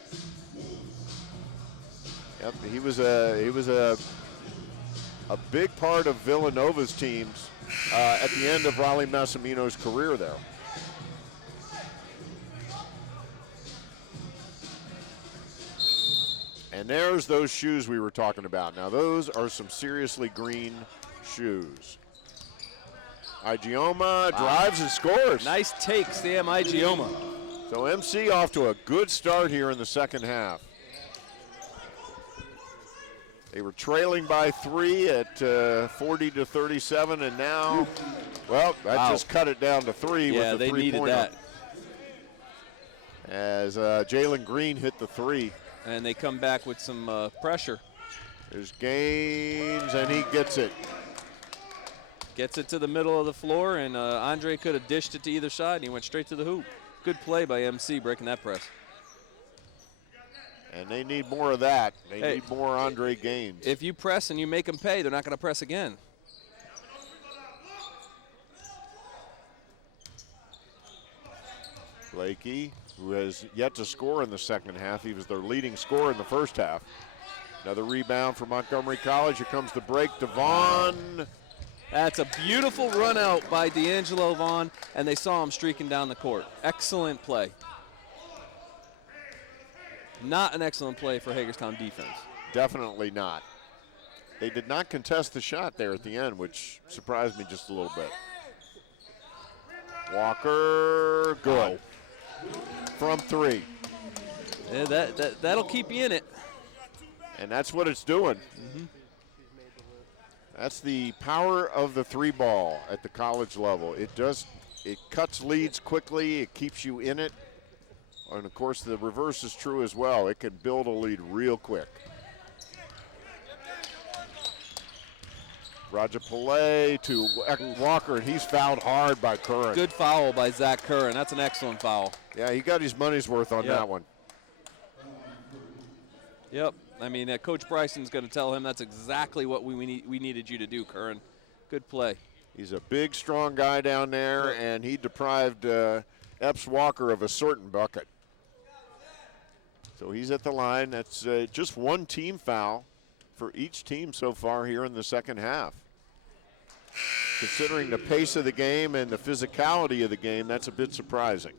Yep, he was a big part of Villanova's teams at the end of Raleigh Massimino's career there. And there's those shoes we were talking about. Now, those are some seriously green shoes. Igioma drives and scores. Nice take, Sam Igioma. So MC off to a good start here in the second half. They were trailing by 3 at 40-37, and now, well, that just cut it down to 3 with the they needed three-pointer. that. As Jalen Green hit the 3. And they come back with some pressure. There's Gaines, and he gets it. Gets it to the middle of the floor, and Andre could have dished it to either side, and he went straight to the hoop. Good play by MC breaking that press. And they need more of that. They need more Andre Gaines. If you press and you make them pay, they're not going to press again. Blakey, who has yet to score in the second half. He was their leading scorer in the first half. Another rebound for Montgomery College. Here comes the break. Devon. That's a beautiful run out by D'Angelo Vaughn, and they saw him streaking down the court. Excellent play. Not an excellent play for Hagerstown defense. Definitely not. They did not contest the shot there at the end, which surprised me just a little bit. Walker, good. From 3. Yeah, that'll keep you in it. And that's what it's doing. That's the power of the 3 ball at the college level. It cuts leads quickly, it keeps you in it. And of course the reverse is true as well. It can build a lead real quick. Roger Pillay to Walker, and he's fouled hard by Curran. Good foul by Zach Curran. That's an excellent foul. Yeah, he got his money's worth on that one. Yep. I mean, Coach Bryson's going to tell him that's exactly what we needed you to do, Curran. Good play. He's a big, strong guy down there, and he deprived Epps Walker of a certain bucket. So he's at the line. That's just one team foul for each team so far here in the second half. Considering the pace of the game and the physicality of the game, that's a bit surprising.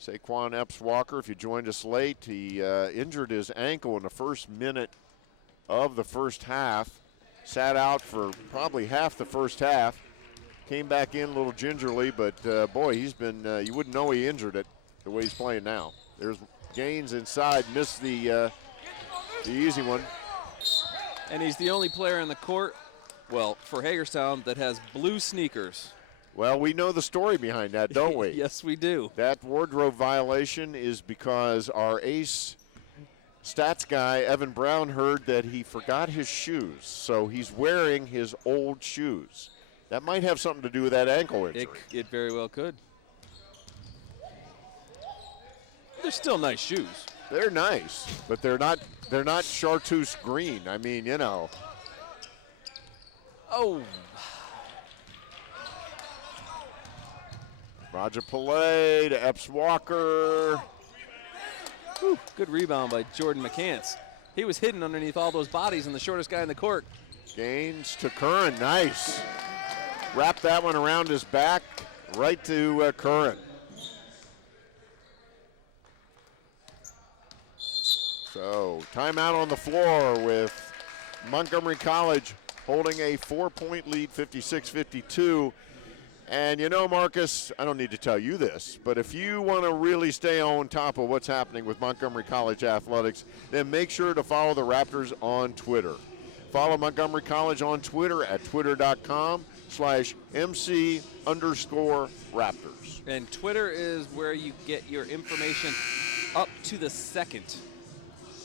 Saquon Epps Walker, if you joined us late, he injured his ankle in the first minute of the first half. Sat out for probably half the first half. Came back in a little gingerly, but boy, he's been, you wouldn't know he injured it the way he's playing now. There's Gaines inside, missed the easy one. And he's the only player in the court, well, for Hagerstown, that has blue sneakers. Well, we know the story behind that, don't we? Yes, we do. That wardrobe violation is because our ace stats guy, Evan Brown, heard that he forgot his shoes, so he's wearing his old shoes. That might have something to do with that ankle injury. It very well could. They're still nice shoes. They're nice, but they're not chartreuse green. I mean, you know. Oh. Roger Pillay to Epps Walker. Whew, good rebound by Jordan McCants. He was hidden underneath all those bodies and the shortest guy in the court. Gaines to Curran, nice. Wrapped that one around his back, right to Curran. So timeout on the floor with Montgomery College holding a 4-point lead, 56-52. And you know, Marcus, I don't need to tell you this, but if you want to really stay on top of what's happening with Montgomery College athletics, then make sure to follow the Raptors on Twitter. Follow Montgomery College on Twitter at twitter.com/MC_Raptors. And Twitter is where you get your information up to the second.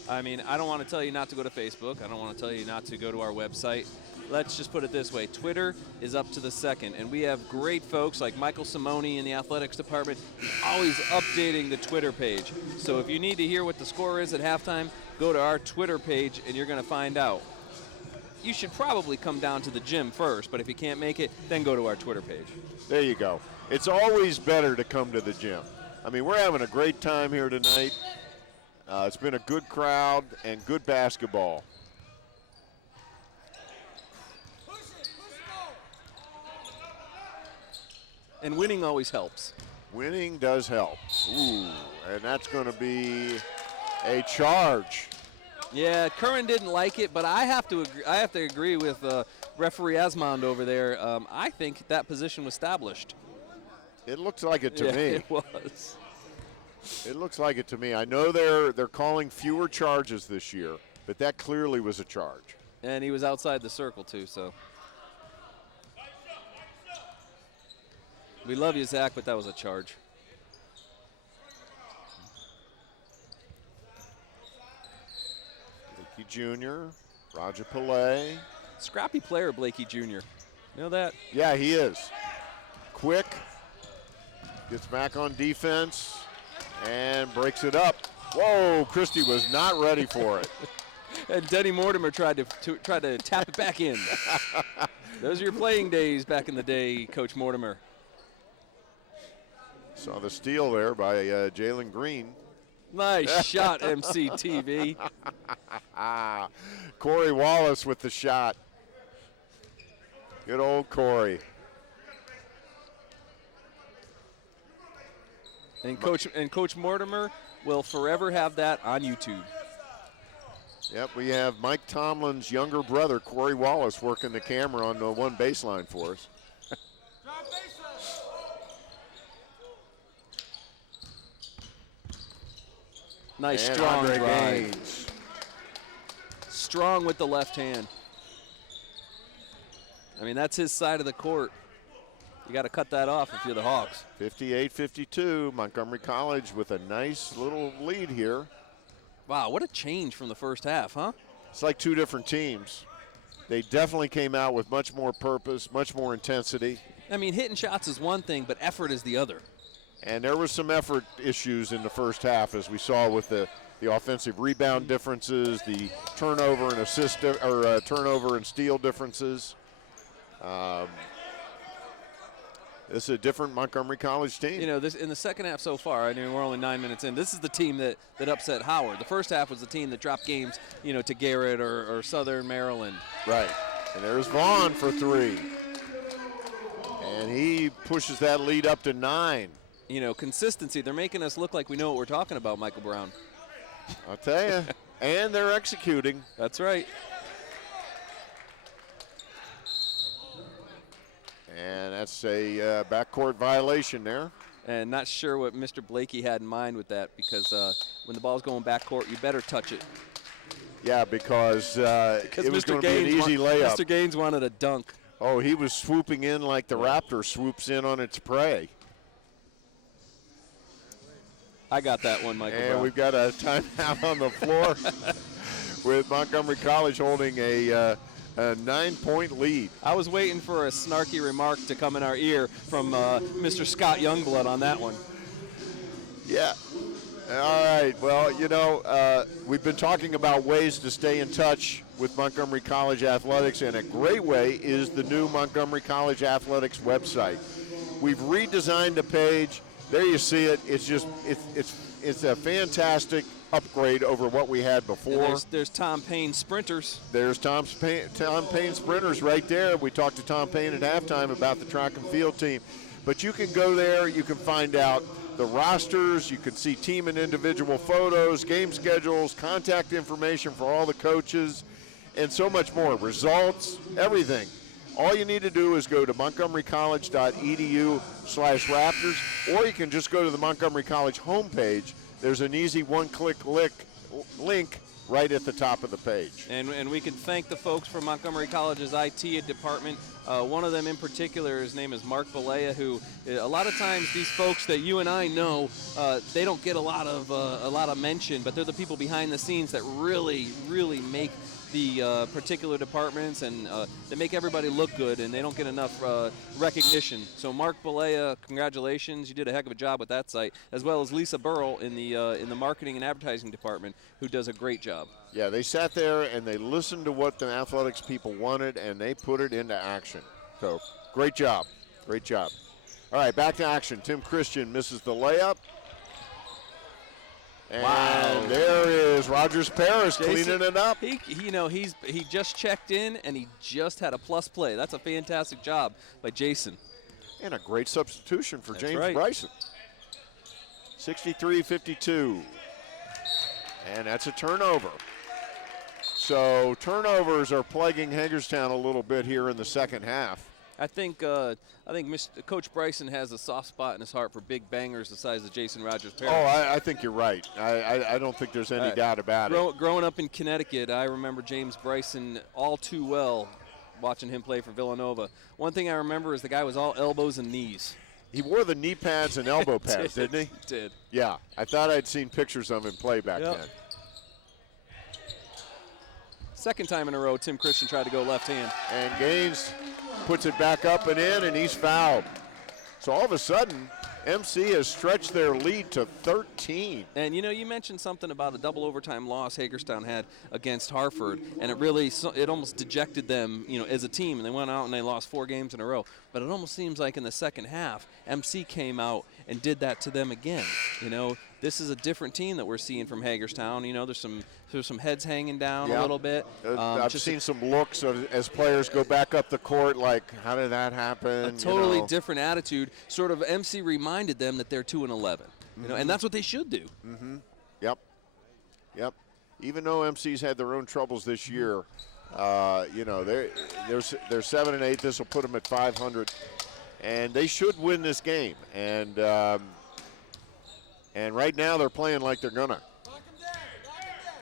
I mean, I don't want to tell you not to go to Facebook. I don't want to tell you not to go to our website. Let's just put it this way. Twitter is up to the second, and we have great folks like Michael Simone in the athletics department always updating the Twitter page. So if you need to hear what the score is at halftime, go to our Twitter page, and you're going to find out. You should probably come down to the gym first, but if you can't make it, then go to our Twitter page. There you go. It's always better to come to the gym. I mean, we're having a great time here tonight. It's been a good crowd and good basketball. And winning always helps. Winning does help. Ooh, and that's going to be a charge. Yeah, Curran didn't like it, but I have to agree with referee Asmond over there. I think that position was established. It looks like it to me. It was. It looks like it to me. I know they're calling fewer charges this year, but that clearly was a charge. And he was outside the circle too, so. We love you, Zach, but that was a charge. Blakey Jr., Roger Pillay. Scrappy player, Blakey Jr. You know that? Yeah, he is. Quick, gets back on defense, and breaks it up. Whoa, Christie was not ready for it. And Denny Mortimer tried to tap it back in. Those are your playing days back in the day, Coach Mortimer. Saw the steal there by Jalen Green. Nice shot, MCTV. Corey Wallace with the shot. Good old Corey. And Coach Mortimer will forever have that on YouTube. Yep, we have Mike Tomlin's younger brother, Corey Wallace, working the camera on the one baseline for us. Nice, and strong Andre drive. Gaines. Strong with the left hand. I mean, that's his side of the court. You got to cut that off if you're the Hawks. 58-52, Montgomery College with a nice little lead here. Wow, what a change from the first half, huh? It's like two different teams. They definitely came out with much more purpose, much more intensity. I mean, hitting shots is one thing, but effort is the other. And there was some effort issues in the first half, as we saw with the offensive rebound differences, the turnover and assist or turnover and steal differences. This is a different Montgomery College team. You know, this in the second half so far, I mean, we're only 9 minutes in. This is the team that upset Howard. The first half was the team that dropped games, you know, to Garrett or Southern Maryland. Right. And there's Vaughn for three. And he pushes that lead up to 9. You know, consistency. They're making us look like we know what we're talking about, Michael Brown. I'll tell you. And they're executing. That's right. And that's a backcourt violation there. And not sure what Mr. Blakey had in mind with that, because when the ball's going backcourt, you better touch it. Yeah, because it was going to be an easy layup. Mr. Gaines wanted a dunk. Oh, he was swooping in like the Raptor swoops in on its prey. I got that one, Michael And Brown. we've got a timeout on the floor with Montgomery College holding a 9-point lead. I was waiting for a snarky remark to come in our ear from Mr. Scott Youngblood on that one. Yeah. All right. Well, you know, we've been talking about ways to stay in touch with Montgomery College Athletics, and a great way is the new Montgomery College Athletics website. We've redesigned the page. There you see it. It's just it's a fantastic upgrade over what we had before. And there's Tom Payne sprinters. There's Tom Payne sprinters right there. We talked to Tom Payne at halftime about the track and field team. But you can go there. You can find out the rosters. You can see team and individual photos, game schedules, contact information for all the coaches, and so much more. Results, everything. All you need to do is go to montgomerycollege.edu/Raptors, or you can just go to the Montgomery College homepage. There's an easy one-click link right at the top of the page. And we can thank the folks from Montgomery College's IT department. One of them in particular, his name is Mark Balea, who a lot of times these folks that you and I know, they don't get a lot of mention, but they're the people behind the scenes that really, really make the particular departments, and they make everybody look good, and they don't get enough recognition. So Mark Balea, congratulations. You did a heck of a job with that site, as well as Lisa Burrell in the marketing and advertising department, who does a great job. Yeah, they sat there and they listened to what the athletics people wanted, and they put it into action. So great job. Great job. All right, back to action. Tim Christian misses the layup. And wow. There is Rogers Paris Jason, cleaning it up. He just checked in, and he just had a plus play. That's a fantastic job by Jason. And a great substitution for That's James right. Bryson. 63-52. And that's a turnover. So turnovers are plaguing Hagerstown a little bit here in the second half. I think Coach Bryson has a soft spot in his heart for big bangers the size of Jason Rogers-Parrish. Oh, I think you're right. I don't think there's any doubt about it. Growing up in Connecticut, I remember James Bryson all too well, watching him play for Villanova. One thing I remember is the guy was all elbows and knees. He wore the knee pads and elbow pads, didn't he? Did. Yeah, I thought I'd seen pictures of him play back then. Second time in a row, Tim Christian tried to go left hand. And Gaines puts it back up and in, and he's fouled. So all of a sudden, MC has stretched their lead to 13. And, you mentioned something about a double overtime loss Hagerstown had against Hartford, and it almost dejected them, as a team, and they went out and they lost 4 games in a row. But it almost seems like in the second half, MC came out and did that to them again. This is a different team that we're seeing from Hagerstown. There's some heads hanging down a little bit. I've seen some looks as players go back up the court, like, how did that happen? A totally different attitude. Sort of MC reminded them that they're 2-11, and that's what they should do. Mm-hmm. Yep. Even though MC's had their own troubles this year, they're 7-8. This will put them at 500, and they should win this game. And right now they're playing like they're gonna.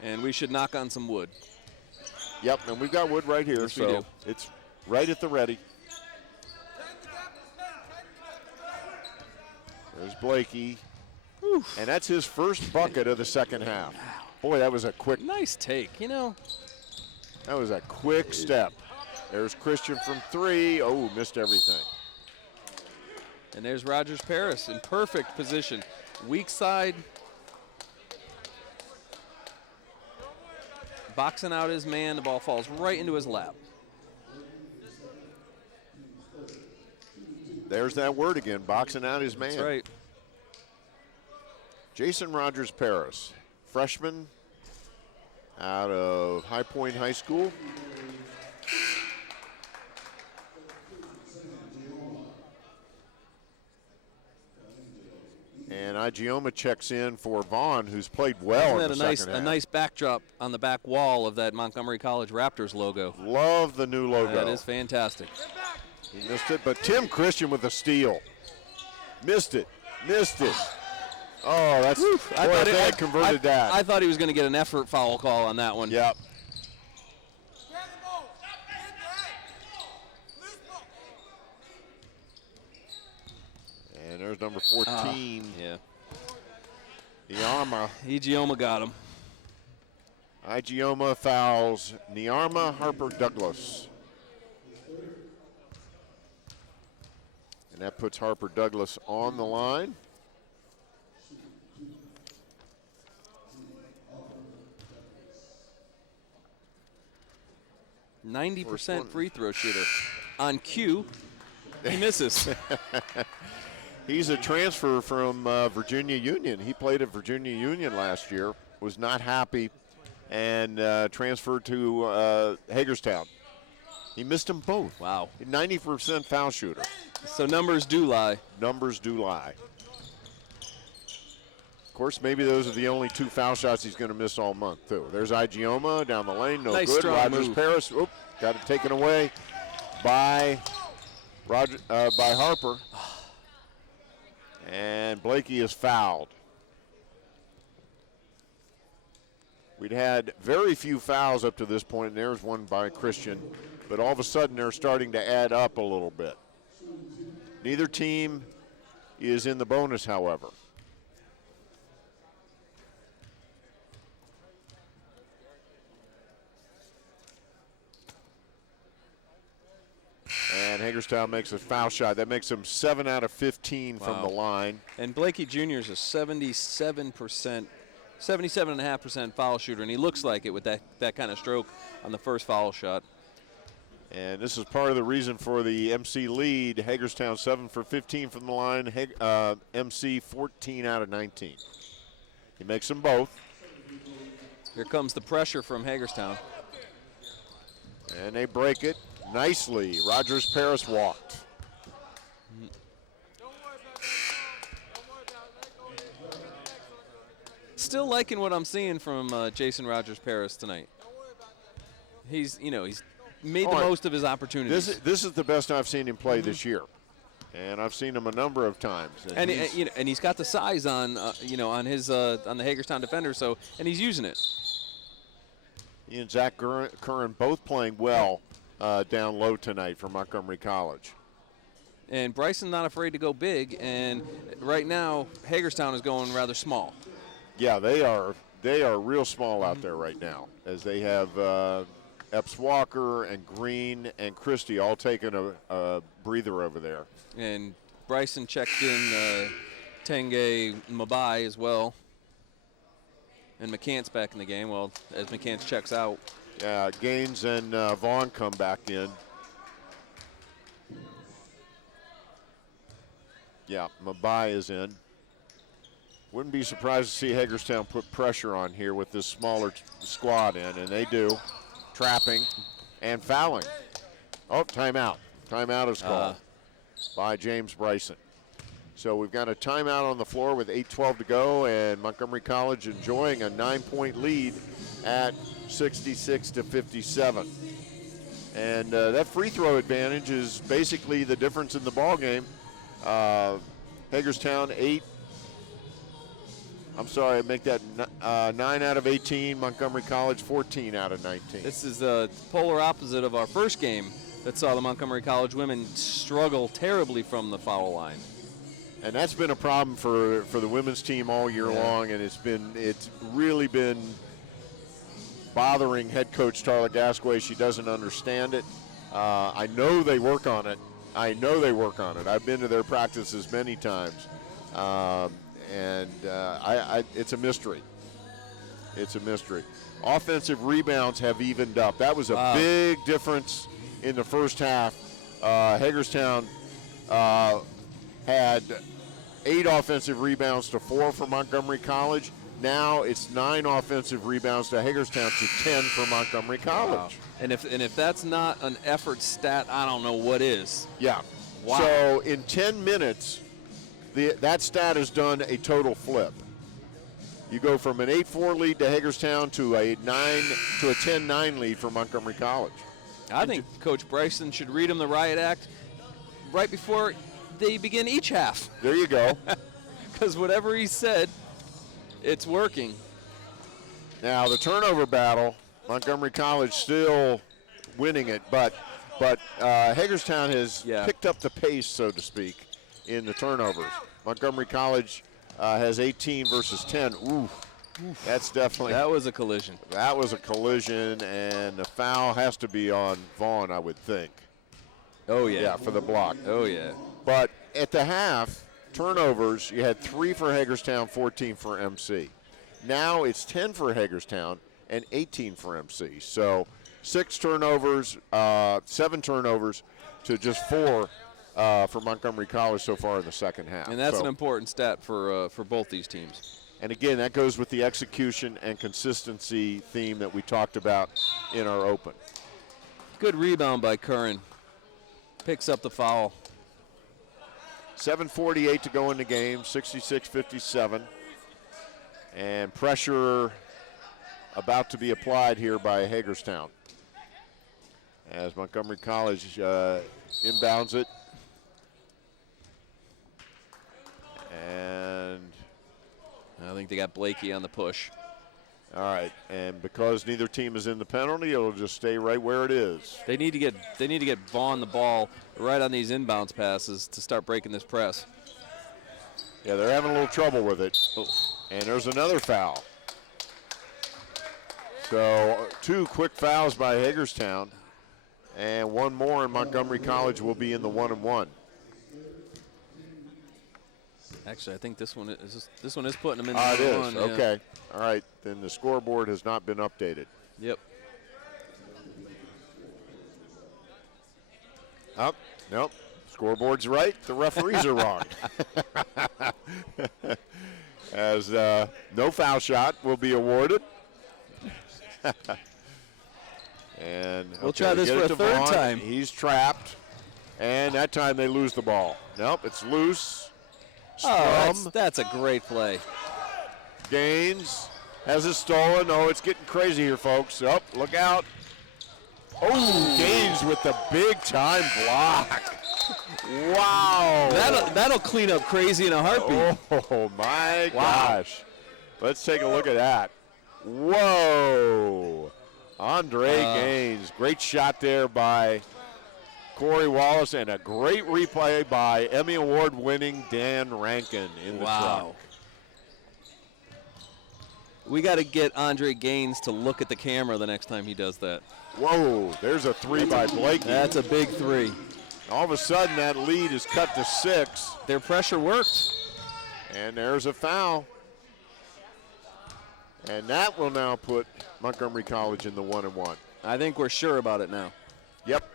And we should knock on some wood. Yep, and we've got wood right here, yes, so it's right at the ready. There's Blakey. Oof. And that's his first bucket of the second half. Boy, that was a quick. Nice take, That was a quick step. There's Christian from 3. Oh, missed everything. And there's Rogers-Parrish in perfect position. Weak side. Boxing out his man, the ball falls right into his lap. There's that word again, boxing out his man. That's right. Jason Rogers-Parrish, freshman out of High Point High School. And Igioma checks in for Vaughn, who's played well in the second half. A nice backdrop on the back wall of that Montgomery College Raptors logo. Love the new logo. That is fantastic. He missed it, but Tim Christian with the steal. Missed it. Oh, that's. I thought they had converted that. I thought he was going to get an effort foul call on that one. Yep. And there's number 14. Yeah. Igioma got him. Igioma fouls Niarma Harper Douglas. And that puts Harper Douglas on the line. %90 free throw shooter. On cue, he misses. He's a transfer from Virginia Union. He played at Virginia Union last year, was not happy, and transferred to Hagerstown. He missed them both. Wow. 90% foul shooter. So numbers do lie. Numbers do lie. Of course, maybe those are the only 2 foul shots he's going to miss all month, too. There's Igioma down the lane. No nice good. Rogers-Parrish. Got it taken away by Harper. And Blakey is fouled. We'd had very few fouls up to this point, and there's one by Christian. But all of a sudden, they're starting to add up a little bit. Neither team is in the bonus, however. And Hagerstown makes a foul shot. That makes them 7 out of 15 from the line. And Blakey Jr. is a 77.5% foul shooter, and he looks like it with that kind of stroke on the first foul shot. And this is part of the reason for the MC lead. Hagerstown 7 for 15 from the line. MC 14 out of 19. He makes them both. Here comes the pressure from Hagerstown. And they break it nicely. Rogers-Parrish walked. still liking what I'm seeing from Jason Rogers-Paris tonight. He's made the most of his opportunities. This is the best I've seen him play this year, and I've seen him a number of times. And he's got the size on on the Hagerstown defender, and he's using it. He and Zach Curran both playing well down low tonight for Montgomery College. And Bryson not afraid to go big, and right now Hagerstown is going rather small. Yeah, they are real small out there right now, as they have Epps Walker and Green and Christie all taking a breather over there. And Bryson checked in Tenge Mabai as well. And McCants back in the game, well, as McCants checks out. Yeah, Gaines and Vaughn come back in. Yeah, Mabai is in. Wouldn't be surprised to see Hagerstown put pressure on here with this smaller squad in, and they do. Trapping and fouling. Oh, timeout. Timeout is called by James Bryson. So we've got a timeout on the floor with 8:12 to go, and Montgomery College enjoying a 9-point lead at 66-57. And that free throw advantage is basically the difference in the ball game. Hagerstown 9 out of 18. Montgomery College 14 out of 19. This is the polar opposite of our first game that saw the Montgomery College women struggle terribly from the foul line. And that's been a problem for the women's team all year long, and it's really been bothering head coach Tarla Gasquet. She doesn't understand it. I know they work on it. I've been to their practices many times, it's a mystery. It's a mystery. Offensive rebounds have evened up. That was a big difference in the first half. Hagerstown had 8 offensive rebounds to 4 for Montgomery College. Now it's 9 offensive rebounds to Hagerstown to 10 for Montgomery College. Wow. And if that's not an effort stat, I don't know what is. Yeah. Wow. So in 10 minutes, that stat has done a total flip. You go from an 8-4 lead to Hagerstown to a 10-9 lead for Montgomery College. I think Coach Bryson should read them the riot act right before they begin each half. There you go. Because whatever he said, it's working. Now the turnover battle, Montgomery College still winning it, but Hagerstown has picked up the pace, so to speak, in the turnovers. Montgomery College has 18 versus 10. Ooh, that's definitely. That was a collision. That was a collision, and the foul has to be on Vaughn, I would think. Oh, yeah. Yeah, for the block. Oh, yeah. But at the half, turnovers, you had 3 for Hagerstown, 14 for MC. Now it's 10 for Hagerstown and 18 for MC. So 6 turnovers, 7 turnovers to just 4 for Montgomery College so far in the second half. And that's an important stat for both these teams. And again, that goes with the execution and consistency theme that we talked about in our open. Good rebound by Curran. Picks up the foul. 7:48 to go in the game, 66-57. And pressure about to be applied here by Hagerstown as Montgomery College inbounds it. And I think they got Blakey on the push. All right, and because neither team is in the penalty, it'll just stay right where it is. They need to get Vaughn the ball right on these inbounds passes to start breaking this press. Yeah, they're having a little trouble with it. Oh. And there's another foul. So 2 quick fouls by Hagerstown, and 1 more, and Montgomery College will be in the 1-and-1. Actually, I think this one is putting them in the 1-and-1. It is. Yeah. Okay. All right. Then the scoreboard has not been updated. Yep. Up. Nope. Scoreboard's right. The referees are wrong. As no foul shot will be awarded. And we'll try this for a third time. He's trapped, and that time they lose the ball. Nope, it's loose. Oh, that's a great play. Gaines has it stolen. Oh, it's getting crazy here, folks. Oh, look out. Oh, Gaines with the big-time block. Wow. That'll clean up crazy in a heartbeat. Oh, my gosh. Let's take a look at that. Whoa. Andre Gaines. Great shot there by Corey Wallace, and a great replay by Emmy Award-winning Dan Rankin in the truck. We got to get Andre Gaines to look at the camera the next time he does that. Whoa, there's a three by Blakey. That's a big three. All of a sudden, that lead is cut to 6. Their pressure worked. And there's a foul. And that will now put Montgomery College in the 1-1. I think we're sure about it now. Yep.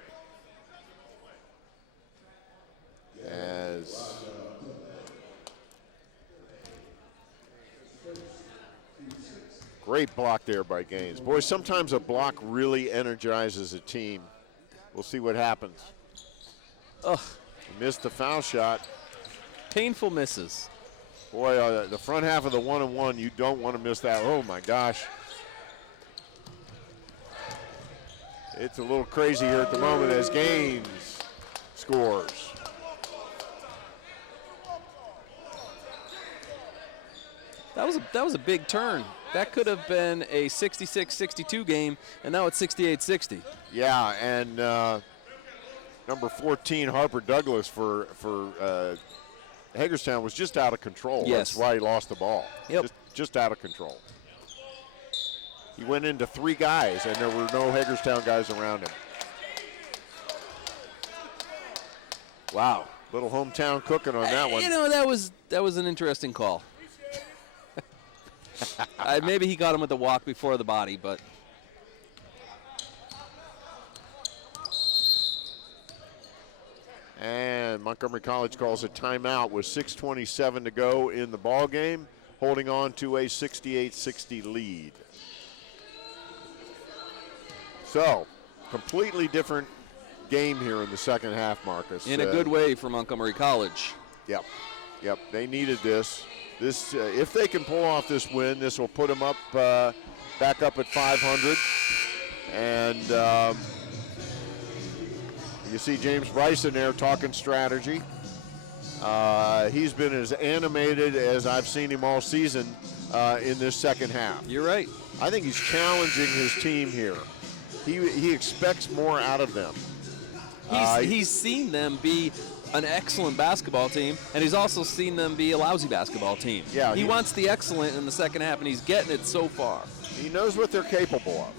As great block there by Gaines. Boy, sometimes a block really energizes a team. We'll see what happens. Ugh. Missed the foul shot. Painful misses. Boy, the front half of the 1-1, you don't want to miss that. Oh, my gosh. It's a little crazy here at the moment as Gaines scores. That was a big turn. That could have been a 66-62 game, and now it's 68-60. Yeah, and number 14, Harper Douglas for Hagerstown was just out of control. Yes. That's why he lost the ball. Yep. Just out of control. He went into 3 guys, and there were no Hagerstown guys around him. Wow, little hometown cooking on that one. You know, that was an interesting call. Maybe he got him with the walk before the body, but. And Montgomery College calls a timeout with 6:27 to go in the ball game, holding on to a 68-60 lead. So, completely different game here in the second half, Marcus. In a good way for Montgomery College. Yep. They needed this. This, if they can pull off this win, this will put them up, back up at 500. And you see James Bryson there talking strategy. He's been as animated as I've seen him all season in this second half. You're right. I think he's challenging his team here. He expects more out of them. He's seen them be an excellent basketball team, and he's also seen them be a lousy basketball team. Yeah, he wants the excellent in the second half, and he's getting it so far. He knows what they're capable of.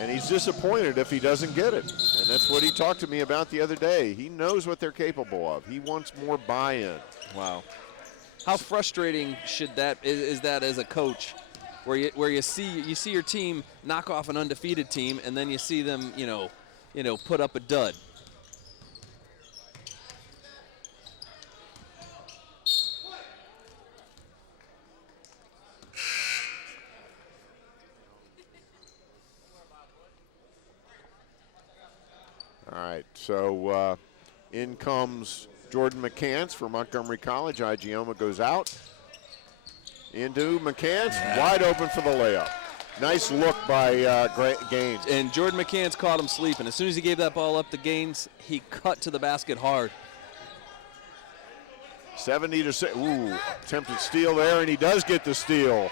And he's disappointed if he doesn't get it. And that's what he talked to me about the other day. He knows what they're capable of. He wants more buy-in. Wow. How frustrating is that as a coach, where you see your team knock off an undefeated team, and then you see them put up a dud. All right, so in comes Jordan McCants for Montgomery College. Igioma goes out. Into McCants, wide open for the layup. Nice look by Gaines. And Jordan McCants caught him sleeping. As soon as he gave that ball up to Gaines, he cut to the basket hard. 70-6. Ooh, attempted steal there, and he does get the steal.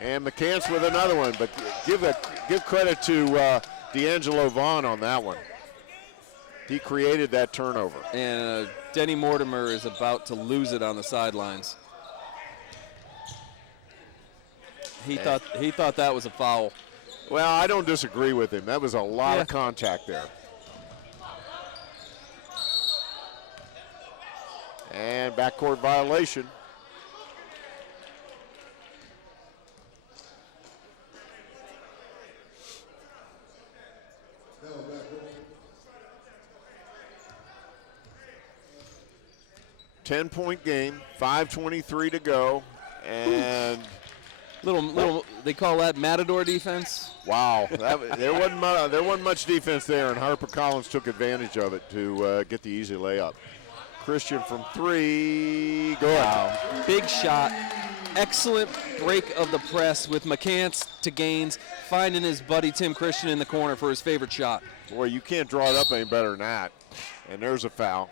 And McCants with another one, but give credit to D'Angelo Vaughn on that one. He created that turnover. And Denny Mortimer is about to lose it on the sidelines. He thought that was a foul. Well, I don't disagree with him. That was a lot of contact there. And backcourt violation. Ten-point game, 5:23 to go, and little. They call that Matador defense. Wow, there wasn't much defense there, and Harper Collins took advantage of it to get the easy layup. Christian from 3. Good. Wow. Big shot. Excellent break of the press with McCants to Gaines, finding his buddy Tim Christian in the corner for his favorite shot. Boy, you can't draw it up any better than that. And there's a foul.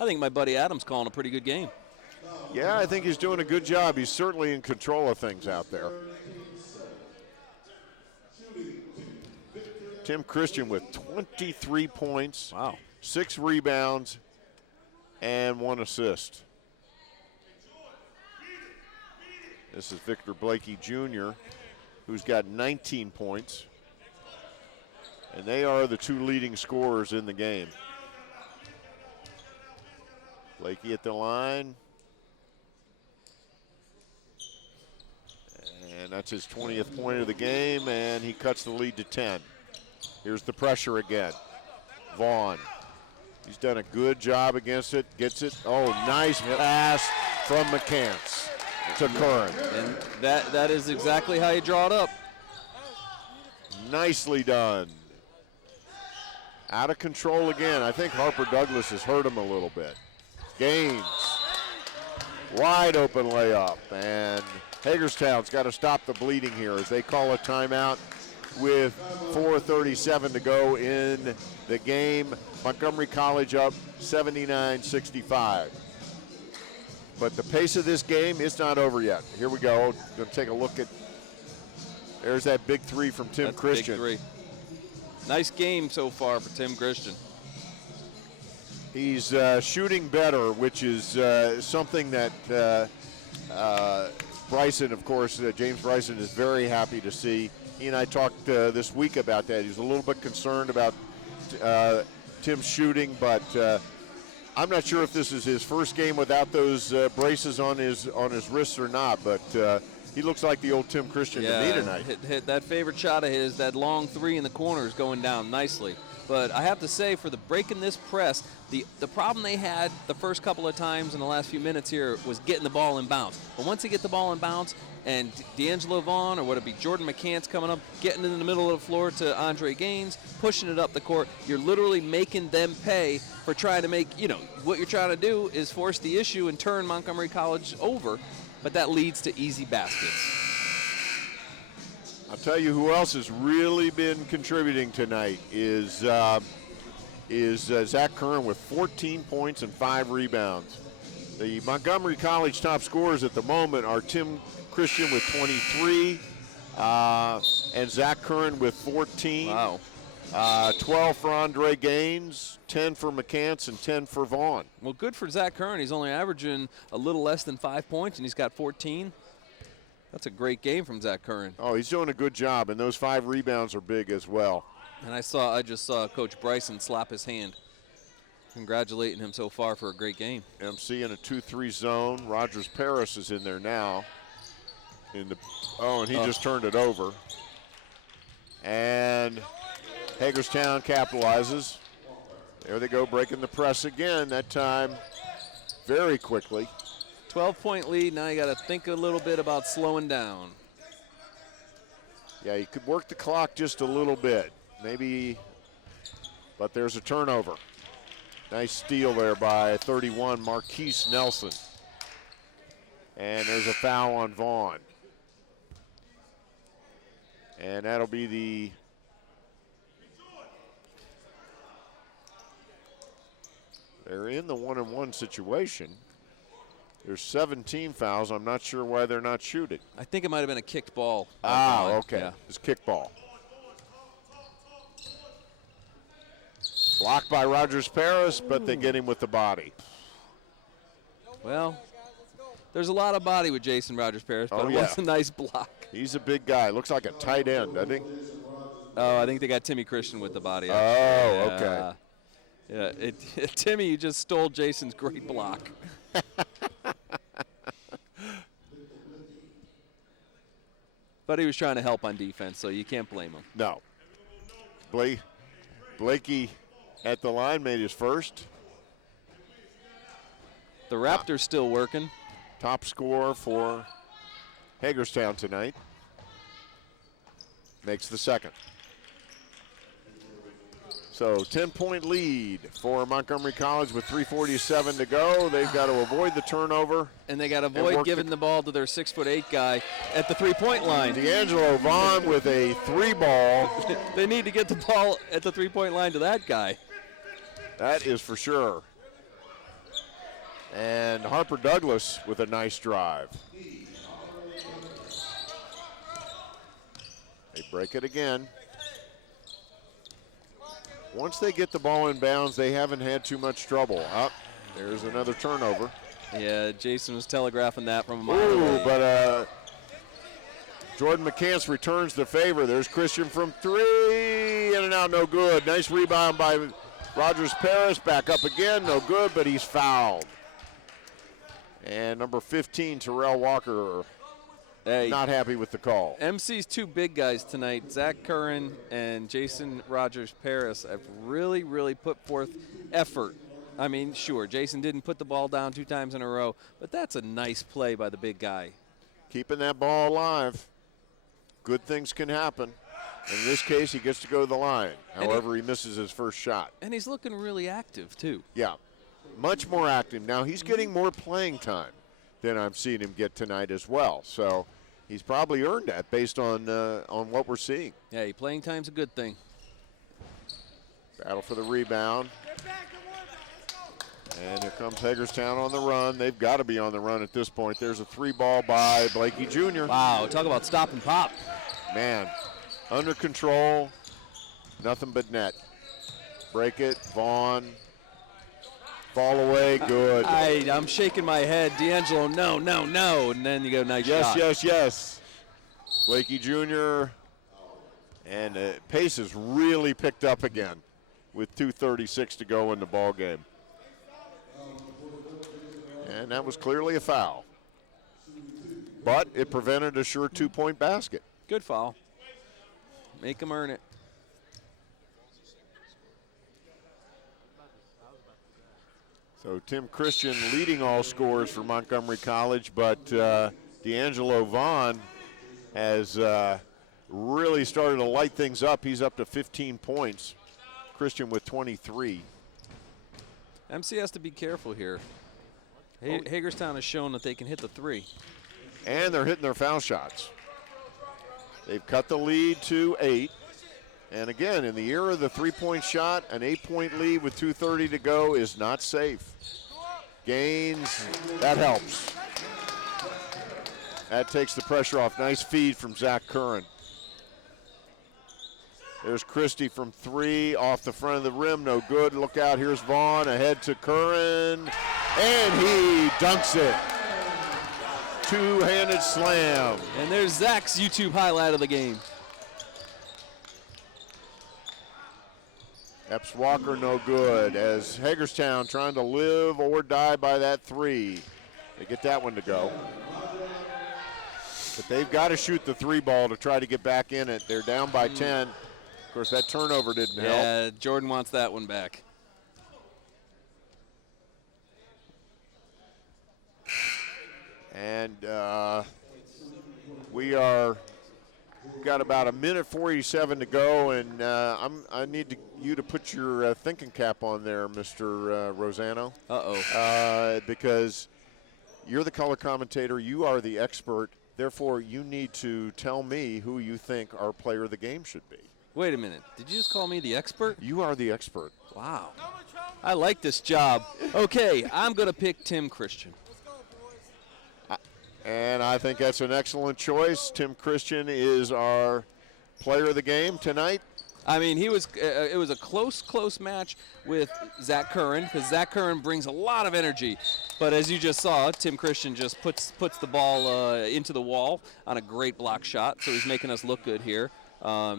I think my buddy Adam's calling a pretty good game. Yeah, I think he's doing a good job. He's certainly in control of things out there. Tim Christian with 23 points. Wow. 6 rebounds and 1 assist. This is Victor Blakey Jr., who's got 19 points. And they are the 2 leading scorers in the game. Blakey at the line. And that's his 20th point of the game, and he cuts the lead to 10. Here's the pressure again. Vaughn. He's done a good job against it. Gets it. Oh, nice pass from McCants to Curran. And that is exactly how you draw it up. Nicely done. Out of control again. I think Harper Douglas has hurt him a little bit. Gaines. Wide open layup. And Hagerstown's got to stop the bleeding here as they call a timeout with 4:37 to go in the game. Montgomery College up 79-65. But the pace of this game is not over yet. Here we go. Going to take a look at. There's that big 3 from Tim Christian. Big 3. Nice game so far for Tim Christian. He's shooting better, which is something that Bryson, of course, James Bryson is very happy to see. He and I talked this week about that. He's a little bit concerned about Tim shooting, but I'm not sure if this is his first game without those braces on his wrists or not, but he looks like the old Tim Christian to me tonight. Hit that favorite shot of his, that long 3 in the corner is going down nicely. But I have to say, for the break in this press, the problem they had the first couple of times in the last few minutes here was getting the ball in bounds. But once they get the ball in bounds, and D'Angelo Vaughn, or would it be Jordan McCants coming up, getting in the middle of the floor to Andre Gaines, pushing it up the court, you're literally making them pay for trying to make, what you're trying to do is force the issue and turn Montgomery College over, but that leads to easy baskets. I'll tell you who else has really been contributing tonight is Zach Curran with 14 points and 5 rebounds. The Montgomery College top scorers at the moment are Tim Christian with 23 and Zach Curran with 14. Wow. 12 for Andre Gaines, 10 for McCants, and 10 for Vaughn. Well, good for Zach Curran. He's only averaging a little less than 5 points, and he's got 14. That's a great game from Zach Curran. Oh, he's doing a good job, and those 5 rebounds are big as well. And I just saw Coach Bryson slap his hand, congratulating him so far for a great game. MC in a 2-3 zone. Rogers Paris is in there now. And he just turned it over. And Hagerstown capitalizes. There they go, breaking the press again, that time very quickly. 12-point lead. Now you got to think a little bit about slowing down. Yeah, you could work the clock just a little bit, maybe, but there's a turnover. Nice steal there by 31, Marquise Nelson. And there's a foul on Vaughn. And that'll be they're in the 1-and-1 situation. There's 17 fouls. I'm not sure why they're not shooting. I think it might have been a kicked ball. Okay. Yeah. It's kickball. Blocked by Rogers Paris, but they get him with the body. Well, there's a lot of body with Jason Rogers Paris, but it was a nice block. He's a big guy. Looks like a tight end, doesn't he? Oh, I think they got Timmy Christian with the body. Okay. Yeah, Timmy, you just stole Jason's great block. But he was trying to help on defense, so you can't blame him. No. Blakey at the line made his first. The Raptors still working. Top scorer for Hagerstown tonight. Makes the second. So 10-point lead for Montgomery College with 3:47 to go. They've got to avoid the turnover. And they got to avoid giving the ball to their 6'8" guy at the three-point line. D'Angelo Vaughn with a 3-ball. They need to get the ball at the three-point line to that guy. That is for sure. And Harper Douglas with a nice drive. They break it again. Once they get the ball in bounds, they haven't had too much trouble. Up, there's another turnover. Yeah, Jason was telegraphing that from a mile Ooh, away. but Jordan McCants returns the favor. There's Christian from 3, in and out, no good. Nice rebound by Rogers Paris, back up again, no good, but he's fouled. And number 15, Terrell Walker, not happy with the call. MC's two big guys tonight, Zach Curran and Jason Rogers Paris, have really, really put forth effort. I mean, sure, Jason didn't put the ball down 2 times in a row, but that's a nice play by the big guy. Keeping that ball alive. Good things can happen. In this case, he gets to go to the line. However, he misses his first shot. And he's looking really active, too. Yeah, much more active. Now, he's getting more playing time than I've seen him get tonight as well. So he's probably earned that based on what we're seeing. Yeah, playing time's a good thing. Battle for the rebound. And here comes Hagerstown on the run. They've got to be on the run at this point. There's a 3-ball by Blakey Jr. Wow, talk about stop and pop. Man, under control, nothing but net. Break it, Vaughn. Fall away, good. I'm shaking my head. D'Angelo, no, no, no. And then you go, nice shot. Yes. Blakey Jr. And the pace has really picked up again with 2:36 to go in the ball game. And that was clearly a foul. But it prevented a sure 2-point basket. Good foul. Make him earn it. So Tim Christian leading all scorers for Montgomery College, but D'Angelo Vaughn has really started to light things up. He's up to 15 points. Christian with 23. MC has to be careful here. Hagerstown has shown that they can hit the 3. And they're hitting their foul shots. They've cut the lead to 8. And again, in the era of the 3-point shot, an 8-point lead with 2:30 to go is not safe. Gaines, that helps. That takes the pressure off. Nice feed from Zach Curran. There's Christie from 3 off the front of the rim, no good. Look out, here's Vaughn ahead to Curran, and he dunks it. Two-handed slam. And there's Zach's YouTube highlight of the game. Epps Walker no good as Hagerstown trying to live or die by that 3. They get that one to go. But they've got to shoot the 3-ball to try to get back in it. They're down by 10. Of course, that turnover didn't help. Yeah, Jordan wants that one back. And we got about 1:47 to go, and I need you to put your thinking cap on there, Mr. Rosano. Because you're the color commentator, you are the expert, therefore you need to tell me who you think our player of the game should be. Wait a minute, did you just call me the expert? You are the expert. Wow. I like this job. Okay, I'm going to pick Tim Christian. And I think that's an excellent choice. Tim Christian is our player of the game tonight. I mean, it was a close match with Zach Curran, because Zach Curran brings a lot of energy. But as you just saw, Tim Christian just puts the ball into the wall on a great block shot, so he's making us look good here.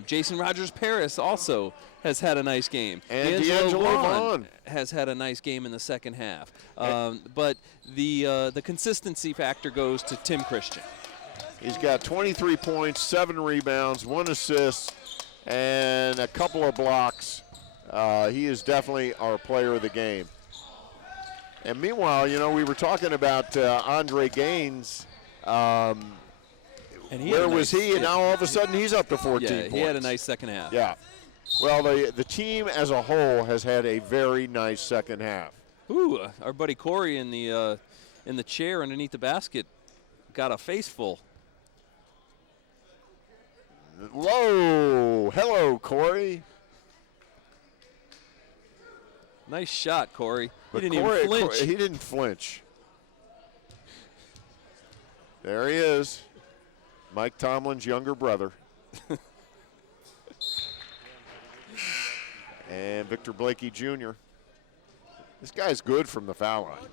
Jason Rogers Paris also has had a nice game. And D'Angelo Vaughn has had a nice game in the second half. But the consistency factor goes to Tim Christian. He's got 23 points, 7 rebounds, 1 assist, and a couple of blocks. He is definitely our player of the game. And meanwhile, we were talking about Andre Gaines. And where was he? And now all of a sudden he's up to 14 Yeah, points. he had a nice second half. Yeah. Well, the team as a whole has had a very nice second half. Ooh, our buddy Corey in the chair underneath the basket got a face full. Whoa! Hello, Corey. Nice shot, Corey. But He didn't Corey, even flinch. He didn't flinch. There he is, Mike Tomlin's younger brother. And Victor Blakey Jr. This guy's good from the foul line.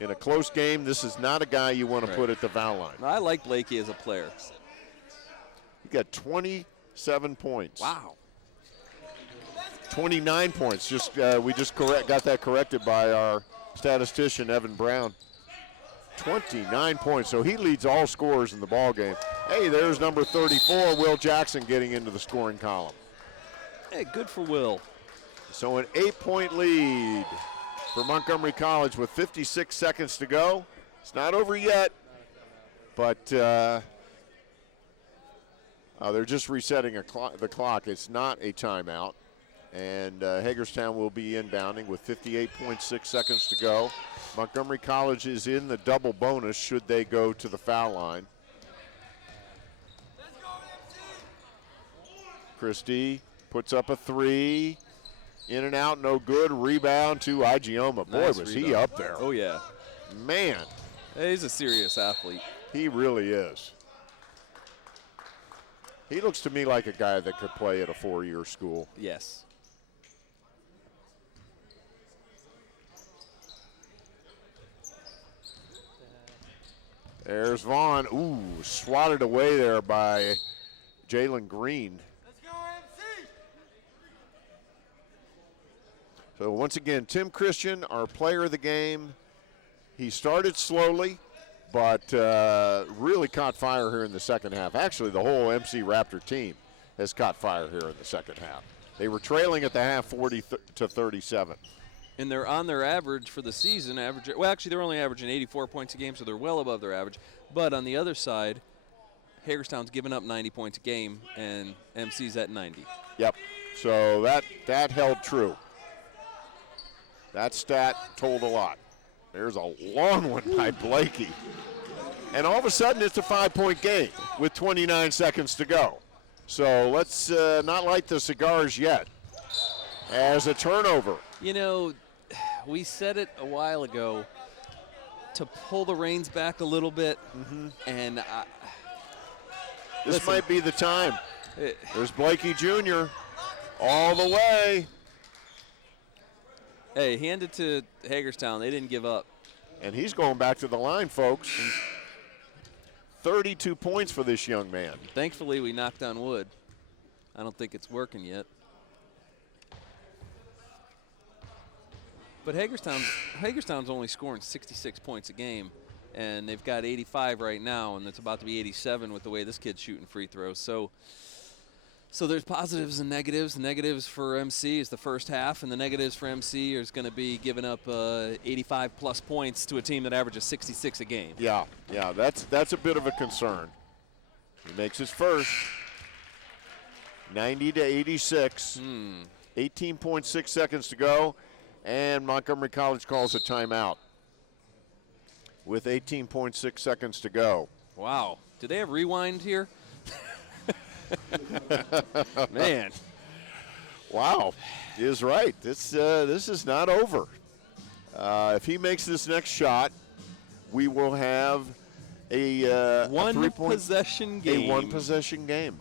In a close game, this is not a guy you want to put at the foul line. I like Blakey as a player. He got 27 points. Wow. 29 points. We just got that corrected by our statistician, Evan Brown. 29 points. So he leads all scorers in the ball game. Hey, there's number 34, Will Jackson, getting into the scoring column. Hey, good for Will. So an 8-point lead for Montgomery College with 56 seconds to go. It's not over yet, but they're just resetting the clock. It's not a timeout. And Hagerstown will be inbounding with 58.6 seconds to go. Montgomery College is in the double bonus should they go to the foul line. Christie puts up a three. In and out, no good. Rebound to Igioma. Boy, Nice was rebound. he up there. Oh, yeah. Man. Hey, he's a serious athlete. He really is. He looks to me like a guy that could play at a 4-year school. Yes. There's Vaughn. Ooh, swatted away there by Jalen Green. So once again, Tim Christian, our player of the game. He started slowly, but really caught fire here in the second half. Actually, the whole MC Raptor team has caught fire here in the second half. They were trailing at the half 40-37. And they're on their average for the season. Well, actually, they're only averaging 84 points a game, so they're well above their average. But on the other side, Hagerstown's giving up 90 points a game, and MC's at 90. Yep. So that held true. That stat told a lot. There's a long one by Blakey. And all of a sudden, it's a 5-point game with 29 seconds to go. So let's not light the cigars yet. As a turnover. You know, we said it a while ago to pull the reins back a little bit. And this listen, might be the time. There's Blakey Jr. all the way. Hey, hand it to Hagerstown. They didn't give up. And he's going back to the line, folks. 32 points for this young man. Thankfully, we knocked on wood. I don't think it's working yet. But Hagerstown's only scoring 66 points a game, and they've got 85 right now, and it's about to be 87 with the way this kid's shooting free throws. So there's positives and negatives. The negatives for MC is the first half, and the negatives for MC is going to be giving up 85-plus points to a team that averages 66 a game. Yeah, that's a bit of a concern. He makes his first. 90-86. 18.6 seconds to go, and Montgomery College calls a timeout with 18.6 seconds to go. Wow. Do they have rewind here? Man. Wow. He is right. This is not over. If he makes this next shot, we will have a one-possession game. A one-possession game.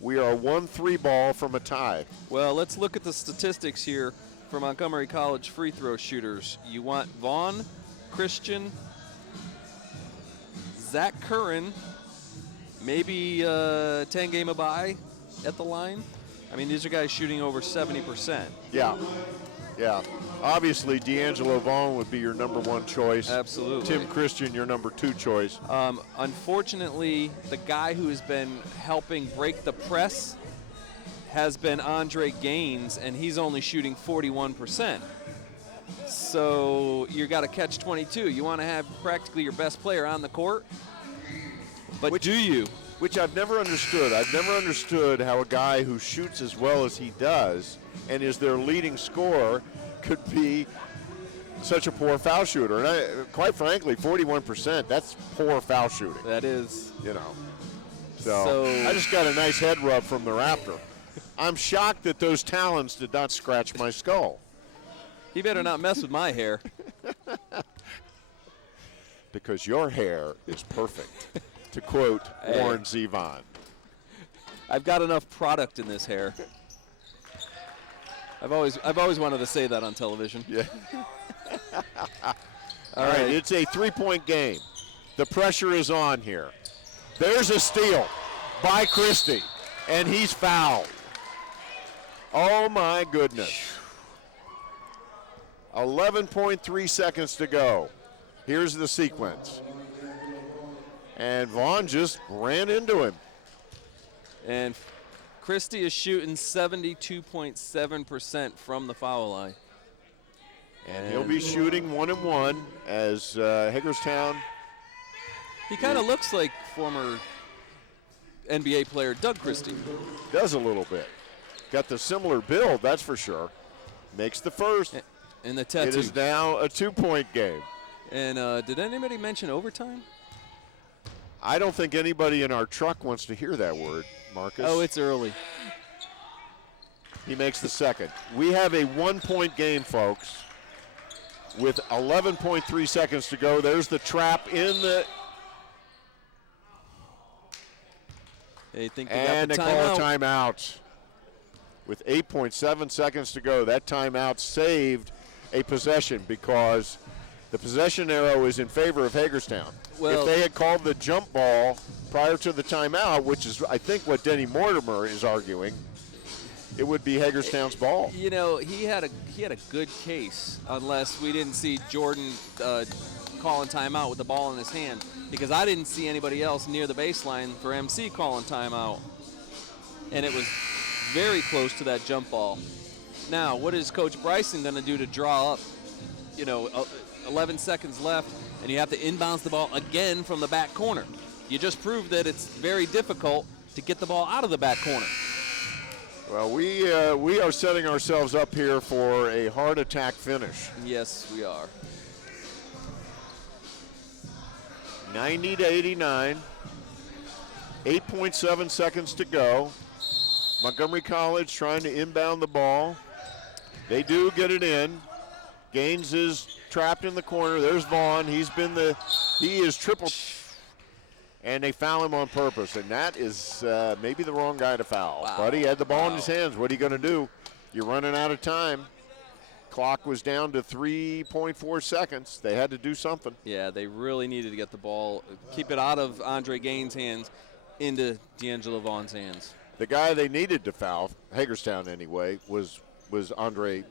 We are 1-3 ball from a tie. Well, let's look at the statistics here for Montgomery College free throw shooters. You want Vaughn, Christian, Zach Curran, maybe Tangay Mabai at the line. I mean, these are guys shooting over 70%. Yeah. Obviously, D'Angelo Vaughn would be your number one choice. Absolutely. Tim Christian, your number two choice. Unfortunately, the guy who has been helping break the press has been Andre Gaines, and he's only shooting 41%. So you got to catch 22. You want to have practically your best player on the court, but do you? which I've never understood. I've never understood how a guy who shoots as well as he does and is their leading scorer could be such a poor foul shooter. And quite frankly, 41%, that's poor foul shooting. That is. You know. So I just got a nice head rub from the Raptor. I'm shocked that those talons did not scratch my skull. He better not mess with my hair. Because your hair is perfect, to quote Warren Zevon. I've got enough product in this hair. I've always wanted to say that on television. Yeah. All right, it's a three-point game. The pressure is on here. There's a steal by Christie, and he's fouled. Oh, my goodness. 11.3 seconds to go. Here's the sequence. And Vaughn just ran into him. And Christie is shooting 72.7% from the foul line. And he'll be shooting 1-1 as Hagerstown. He kind of looks like former NBA player Doug Christie. Does a little bit. Got the similar build, that's for sure. Makes the first. And the tattoo. It is now a 2-point game. And did anybody mention overtime? I don't think anybody in our truck wants to hear that word, Marcus. Oh, it's early. He makes the second. We have a 1-point game, folks, with 11.3 seconds to go. There's the trap in the. They think and they they call a timeout. With 8.7 seconds to go, that timeout saved a possession because the possession arrow is in favor of Hagerstown. Well, if they had called the jump ball prior to the timeout, which is I think what Denny Mortimer is arguing, it would be Hagerstown's ball. You know, he had a good case unless we didn't see Jordan calling timeout with the ball in his hand, because I didn't see anybody else near the baseline for MC calling timeout, and it was very close to that jump ball. Now, what is Coach Bryson going to do to draw up, 11 seconds left, and you have to inbounds the ball again from the back corner? You just proved that it's very difficult to get the ball out of the back corner. Well, we are setting ourselves up here for a heart attack finish. Yes, we are. 90-89. 8.7 seconds to go. Montgomery College trying to inbound the ball. They do get it in. Gaines is trapped in the corner. There's Vaughn. He is triple. And they foul him on purpose. And that is maybe the wrong guy to foul. Wow. But he had the ball in his hands. What are you going to do? You're running out of time. Clock was down to 3.4 seconds. They had to do something. Yeah, they really needed to get the ball, keep it out of Andre Gaines' hands into D'Angelo Vaughn's hands. The guy they needed to foul, Hagerstown anyway, was Andre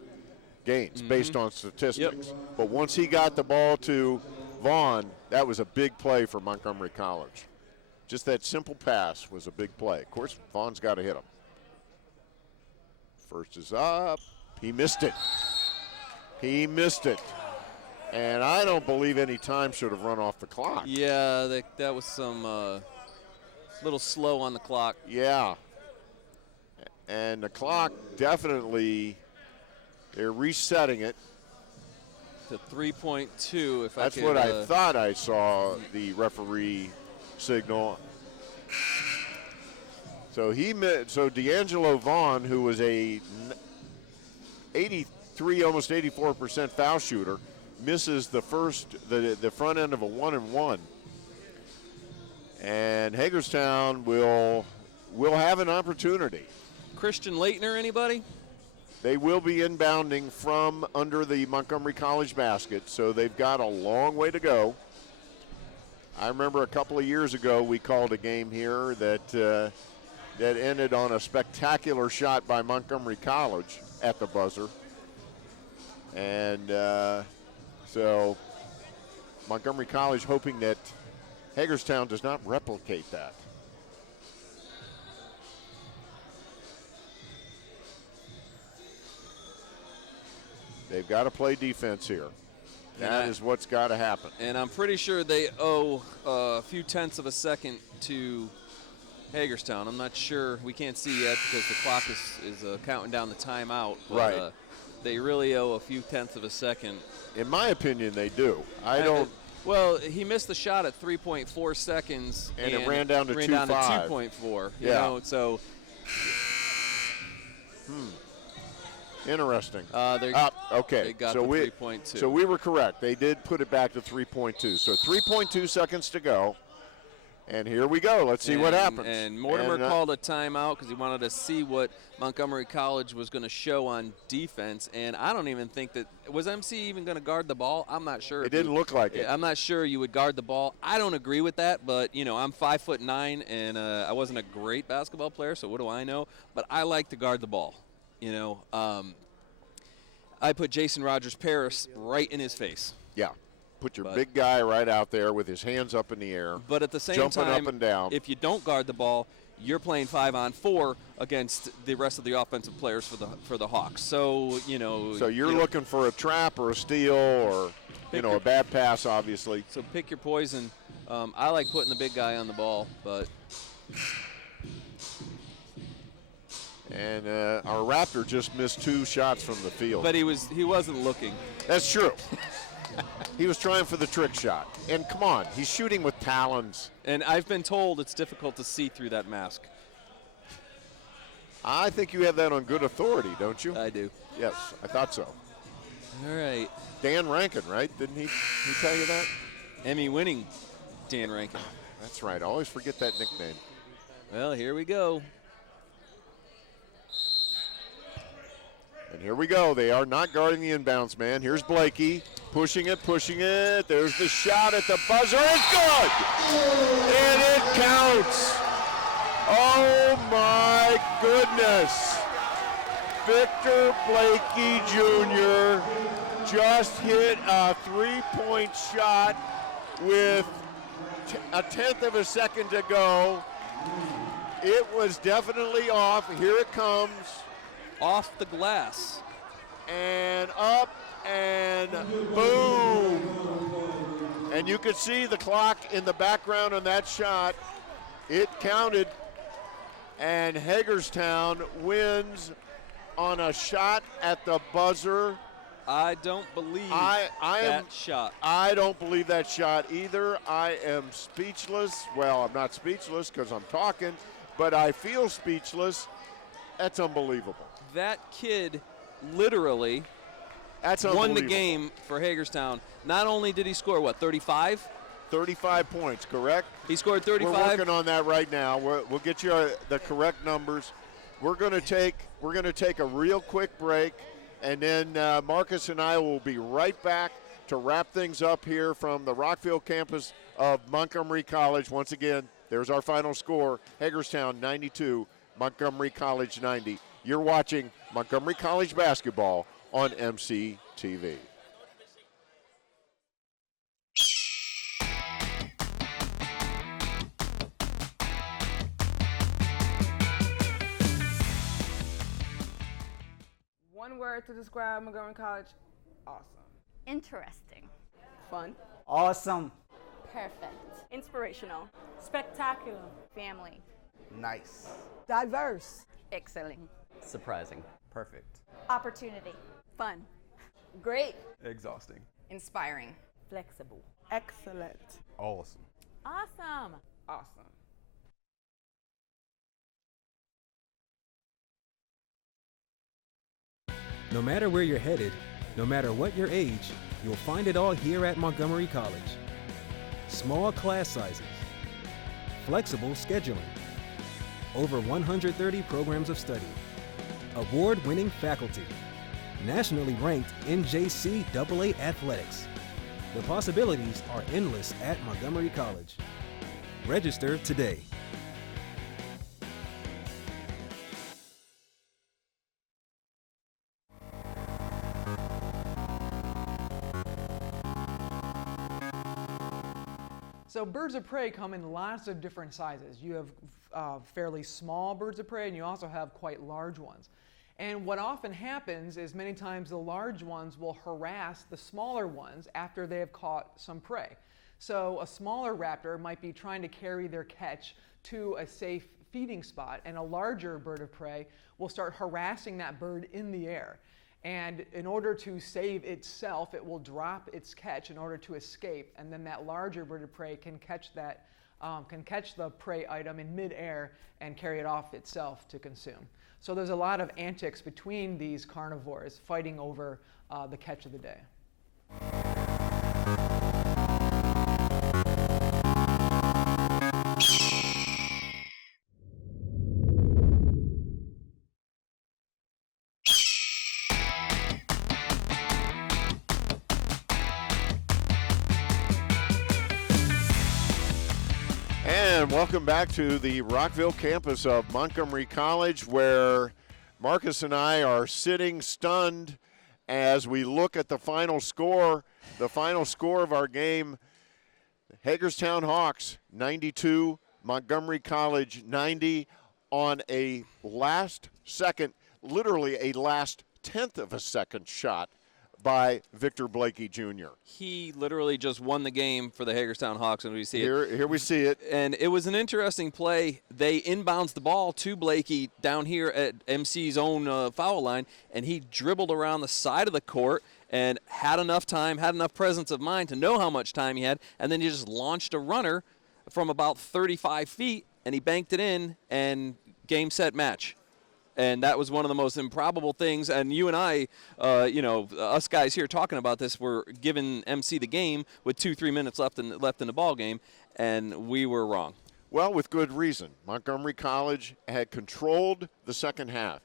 Gaines, based on statistics. Yep. But once he got the ball to Vaughn, that was a big play for Montgomery College. Just that simple pass was a big play. Of course, Vaughn's got to hit him. First is up. He missed it. He missed it. And I don't believe any time should have run off the clock. Yeah, that was some little slow on the clock. Yeah. And the clock definitely, they're resetting it. To 3.2, if That's I could. what I thought I saw the referee signal. So D'Angelo Vaughn, who was a 83, almost 84% foul shooter, misses the front end of a 1-and-1. And Hagerstown will have an opportunity. Christian Leitner, anybody? They will be inbounding from under the Montgomery College basket, so they've got a long way to go. I remember a couple of years ago we called a game here that ended on a spectacular shot by Montgomery College at the buzzer. And so Montgomery College hoping that Hagerstown does not replicate that. They've got to play defense here. That is what's got to happen. And I'm pretty sure they owe a few tenths of a second to Hagerstown. I'm not sure. We can't see yet because the clock is counting down the timeout. But, Right. They really owe a few tenths of a second. In my opinion, they do. I don't. Well, he missed the shot at 3.4 seconds. And it ran down to 2.4. You Yeah. know, so. Interesting. Okay. They got so the we 3.2. So we were correct. They did put it back to 3.2. So 3.2 seconds to go. And here we go. Let's see what happens. And Mortimer called a timeout because he wanted to see what Montgomery College was going to show on defense. And I don't even think that – was MC even going to guard the ball? I'm not sure. It didn't look like it. I'm not sure you would guard the ball. I don't agree with that, but, you know, I'm 5'9", and I wasn't a great basketball player, so what do I know? But I like to guard the ball, you know. I put Jason Rogers-Paris right in his face. Yeah. Put your big guy right out there with his hands up in the air. But at the same jumping time, up and down. If you don't guard the ball, you're playing 5-on-4 against the rest of the offensive players for the Hawks. So, you know. So you're looking for a trap or a steal or, you know, a bad pass, obviously. So pick your poison. I like putting the big guy on the ball, but. And our Raptor just missed 2 shots from the field. But he wasn't looking. That's true. He was trying for the trick shot. And come on, he's shooting with talons. And I've been told it's difficult to see through that mask. I think you have that on good authority, don't you? I do. Yes, I thought so. All right. Dan Rankin, right? Didn't he tell you that? Emmy-winning Dan Rankin. That's right. I always forget that nickname. Well, here we go. And here we go. They are not guarding the inbounds man. Here's Blakey pushing it. There's the shot at the buzzer. It's good! And it counts. Oh, my goodness. Victor Blakey Jr. just hit a 3-point shot with a tenth of a second to go. It was definitely off. Here it comes. Off the glass. And up and boom. And you could see the clock in the background on that shot. It counted. And Hagerstown wins on a shot at the buzzer. I don't believe that shot. I don't believe that shot either. I am speechless. Well, I'm not speechless because I'm talking, but I feel speechless. That's unbelievable. That kid literally won the game for Hagerstown. Not only did he score, 35? 35 points, correct? He scored 35. We're working on that right now. We'll get you the correct numbers. We're going to take a real quick break, and then Marcus and I will be right back to wrap things up here from the Rockville campus of Montgomery College. Once again, there's our final score: Hagerstown 92, Montgomery College 90. You're watching Montgomery College basketball on MCTV. One word to describe Montgomery College: awesome. Interesting. Fun. Awesome. Perfect. Inspirational. Spectacular. Family. Nice. Diverse. Excelling. Surprising. Perfect. Opportunity. Fun. Great. Exhausting. Inspiring. Flexible. Excellent. Awesome. Awesome. Awesome. No matter where you're headed, no matter what your age, you'll find it all here at Montgomery College. Small class sizes, flexible scheduling, over 130 programs of study, award-winning faculty, nationally ranked NJCAA athletics. The possibilities are endless at Montgomery College. Register today. So birds of prey come in lots of different sizes. You have fairly small birds of prey, and you also have quite large ones. And what often happens is many times the large ones will harass the smaller ones after they have caught some prey. So a smaller raptor might be trying to carry their catch to a safe feeding spot, and a larger bird of prey will start harassing that bird in the air. And in order to save itself, it will drop its catch in order to escape, and then that larger bird of prey can catch the prey item in midair and carry it off itself to consume. So there's a lot of antics between these carnivores fighting over the catch of the day. And welcome back to the Rockville campus of Montgomery College, where Marcus and I are sitting stunned as we look at the final score. The final score of our game, Hagerstown Hawks 92, Montgomery College 90, on a last second, literally a last tenth of a second shot by Victor Blakey Jr. He literally just won the game for the Hagerstown Hawks, and we see it. Here we see it. And it was an interesting play. They inbounds the ball to Blakey down here at MC's own foul line, and he dribbled around the side of the court and had enough time, had enough presence of mind to know how much time he had, and then he just launched a runner from about 35 feet, and he banked it in, and game, set, match. And that was one of the most improbable things. And you and I, us guys here talking about this, were giving MC the game with 2-3 minutes left in the ball game, and we were wrong. Well, with good reason. Montgomery College had controlled the second half.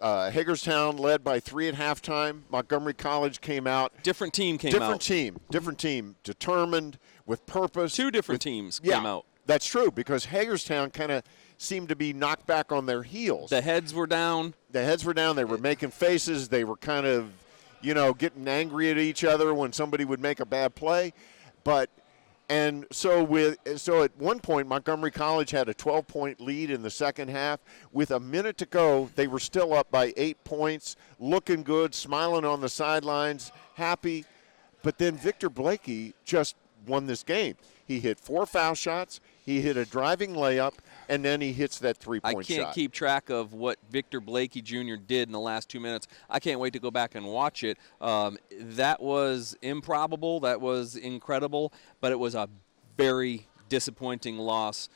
Hagerstown led by 3 at halftime. Montgomery College came out. Different team came out. Different team, determined, with purpose. Two different teams came out. That's true, because Hagerstown kind of seemed to be knocked back on their heels. The heads were down. They were making faces. They were kind of, getting angry at each other when somebody would make a bad play. So at one point, Montgomery College had a 12-point lead in the second half. With a minute to go, they were still up by 8 points, looking good, smiling on the sidelines, happy. But then Victor Blakey just won this game. He hit 4 foul shots. He hit a driving layup, and then he hits that three-point shot. I can't keep track of what Victor Blakey Jr. did in the last 2 minutes. I can't wait to go back and watch it. That was improbable. That was incredible, but it was a very disappointing loss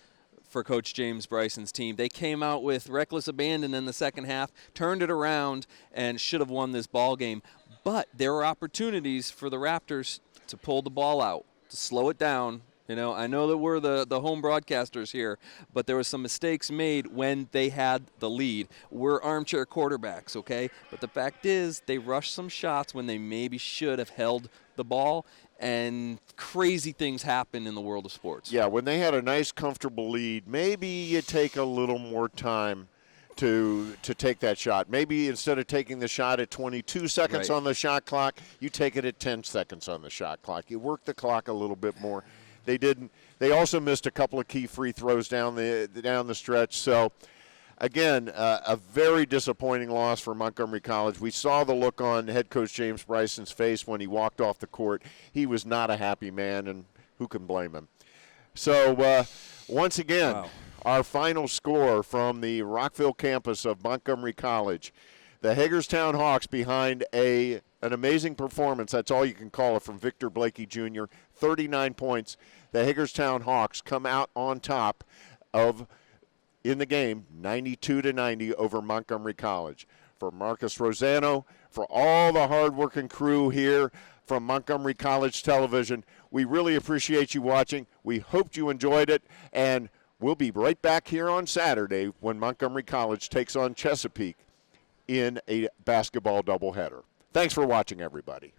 for Coach James Bryson's team. They came out with reckless abandon in the second half, turned it around, and should have won this ball game. But there were opportunities for the Raptors to pull the ball out, to slow it down. I know that we're the home broadcasters here, but there were some mistakes made when they had the lead. We're armchair quarterbacks, okay? But the fact is, they rushed some shots when they maybe should have held the ball, and crazy things happen in the world of sports. Yeah, when they had a nice, comfortable lead, maybe you take a little more time to take that shot. Maybe instead of taking the shot at 22 seconds on the shot clock, you take it at 10 seconds on the shot clock. You work the clock a little bit more. They didn't. They also missed a couple of key free throws down the stretch. So, again, a very disappointing loss for Montgomery College. We saw the look on head coach James Bryson's face when he walked off the court. He was not a happy man, and who can blame him? So, once again, our final score from the Rockville campus of Montgomery College. The Hagerstown Hawks behind an amazing performance, that's all you can call it, from Victor Blakey Jr., 39 points. The Hagerstown Hawks come out on top in the game, 92-90 over Montgomery College. For Marcus Rosano, for all the hard-working crew here from Montgomery College Television, we really appreciate you watching. We hope you enjoyed it, and we'll be right back here on Saturday when Montgomery College takes on Chesapeake in a basketball doubleheader. Thanks for watching, everybody.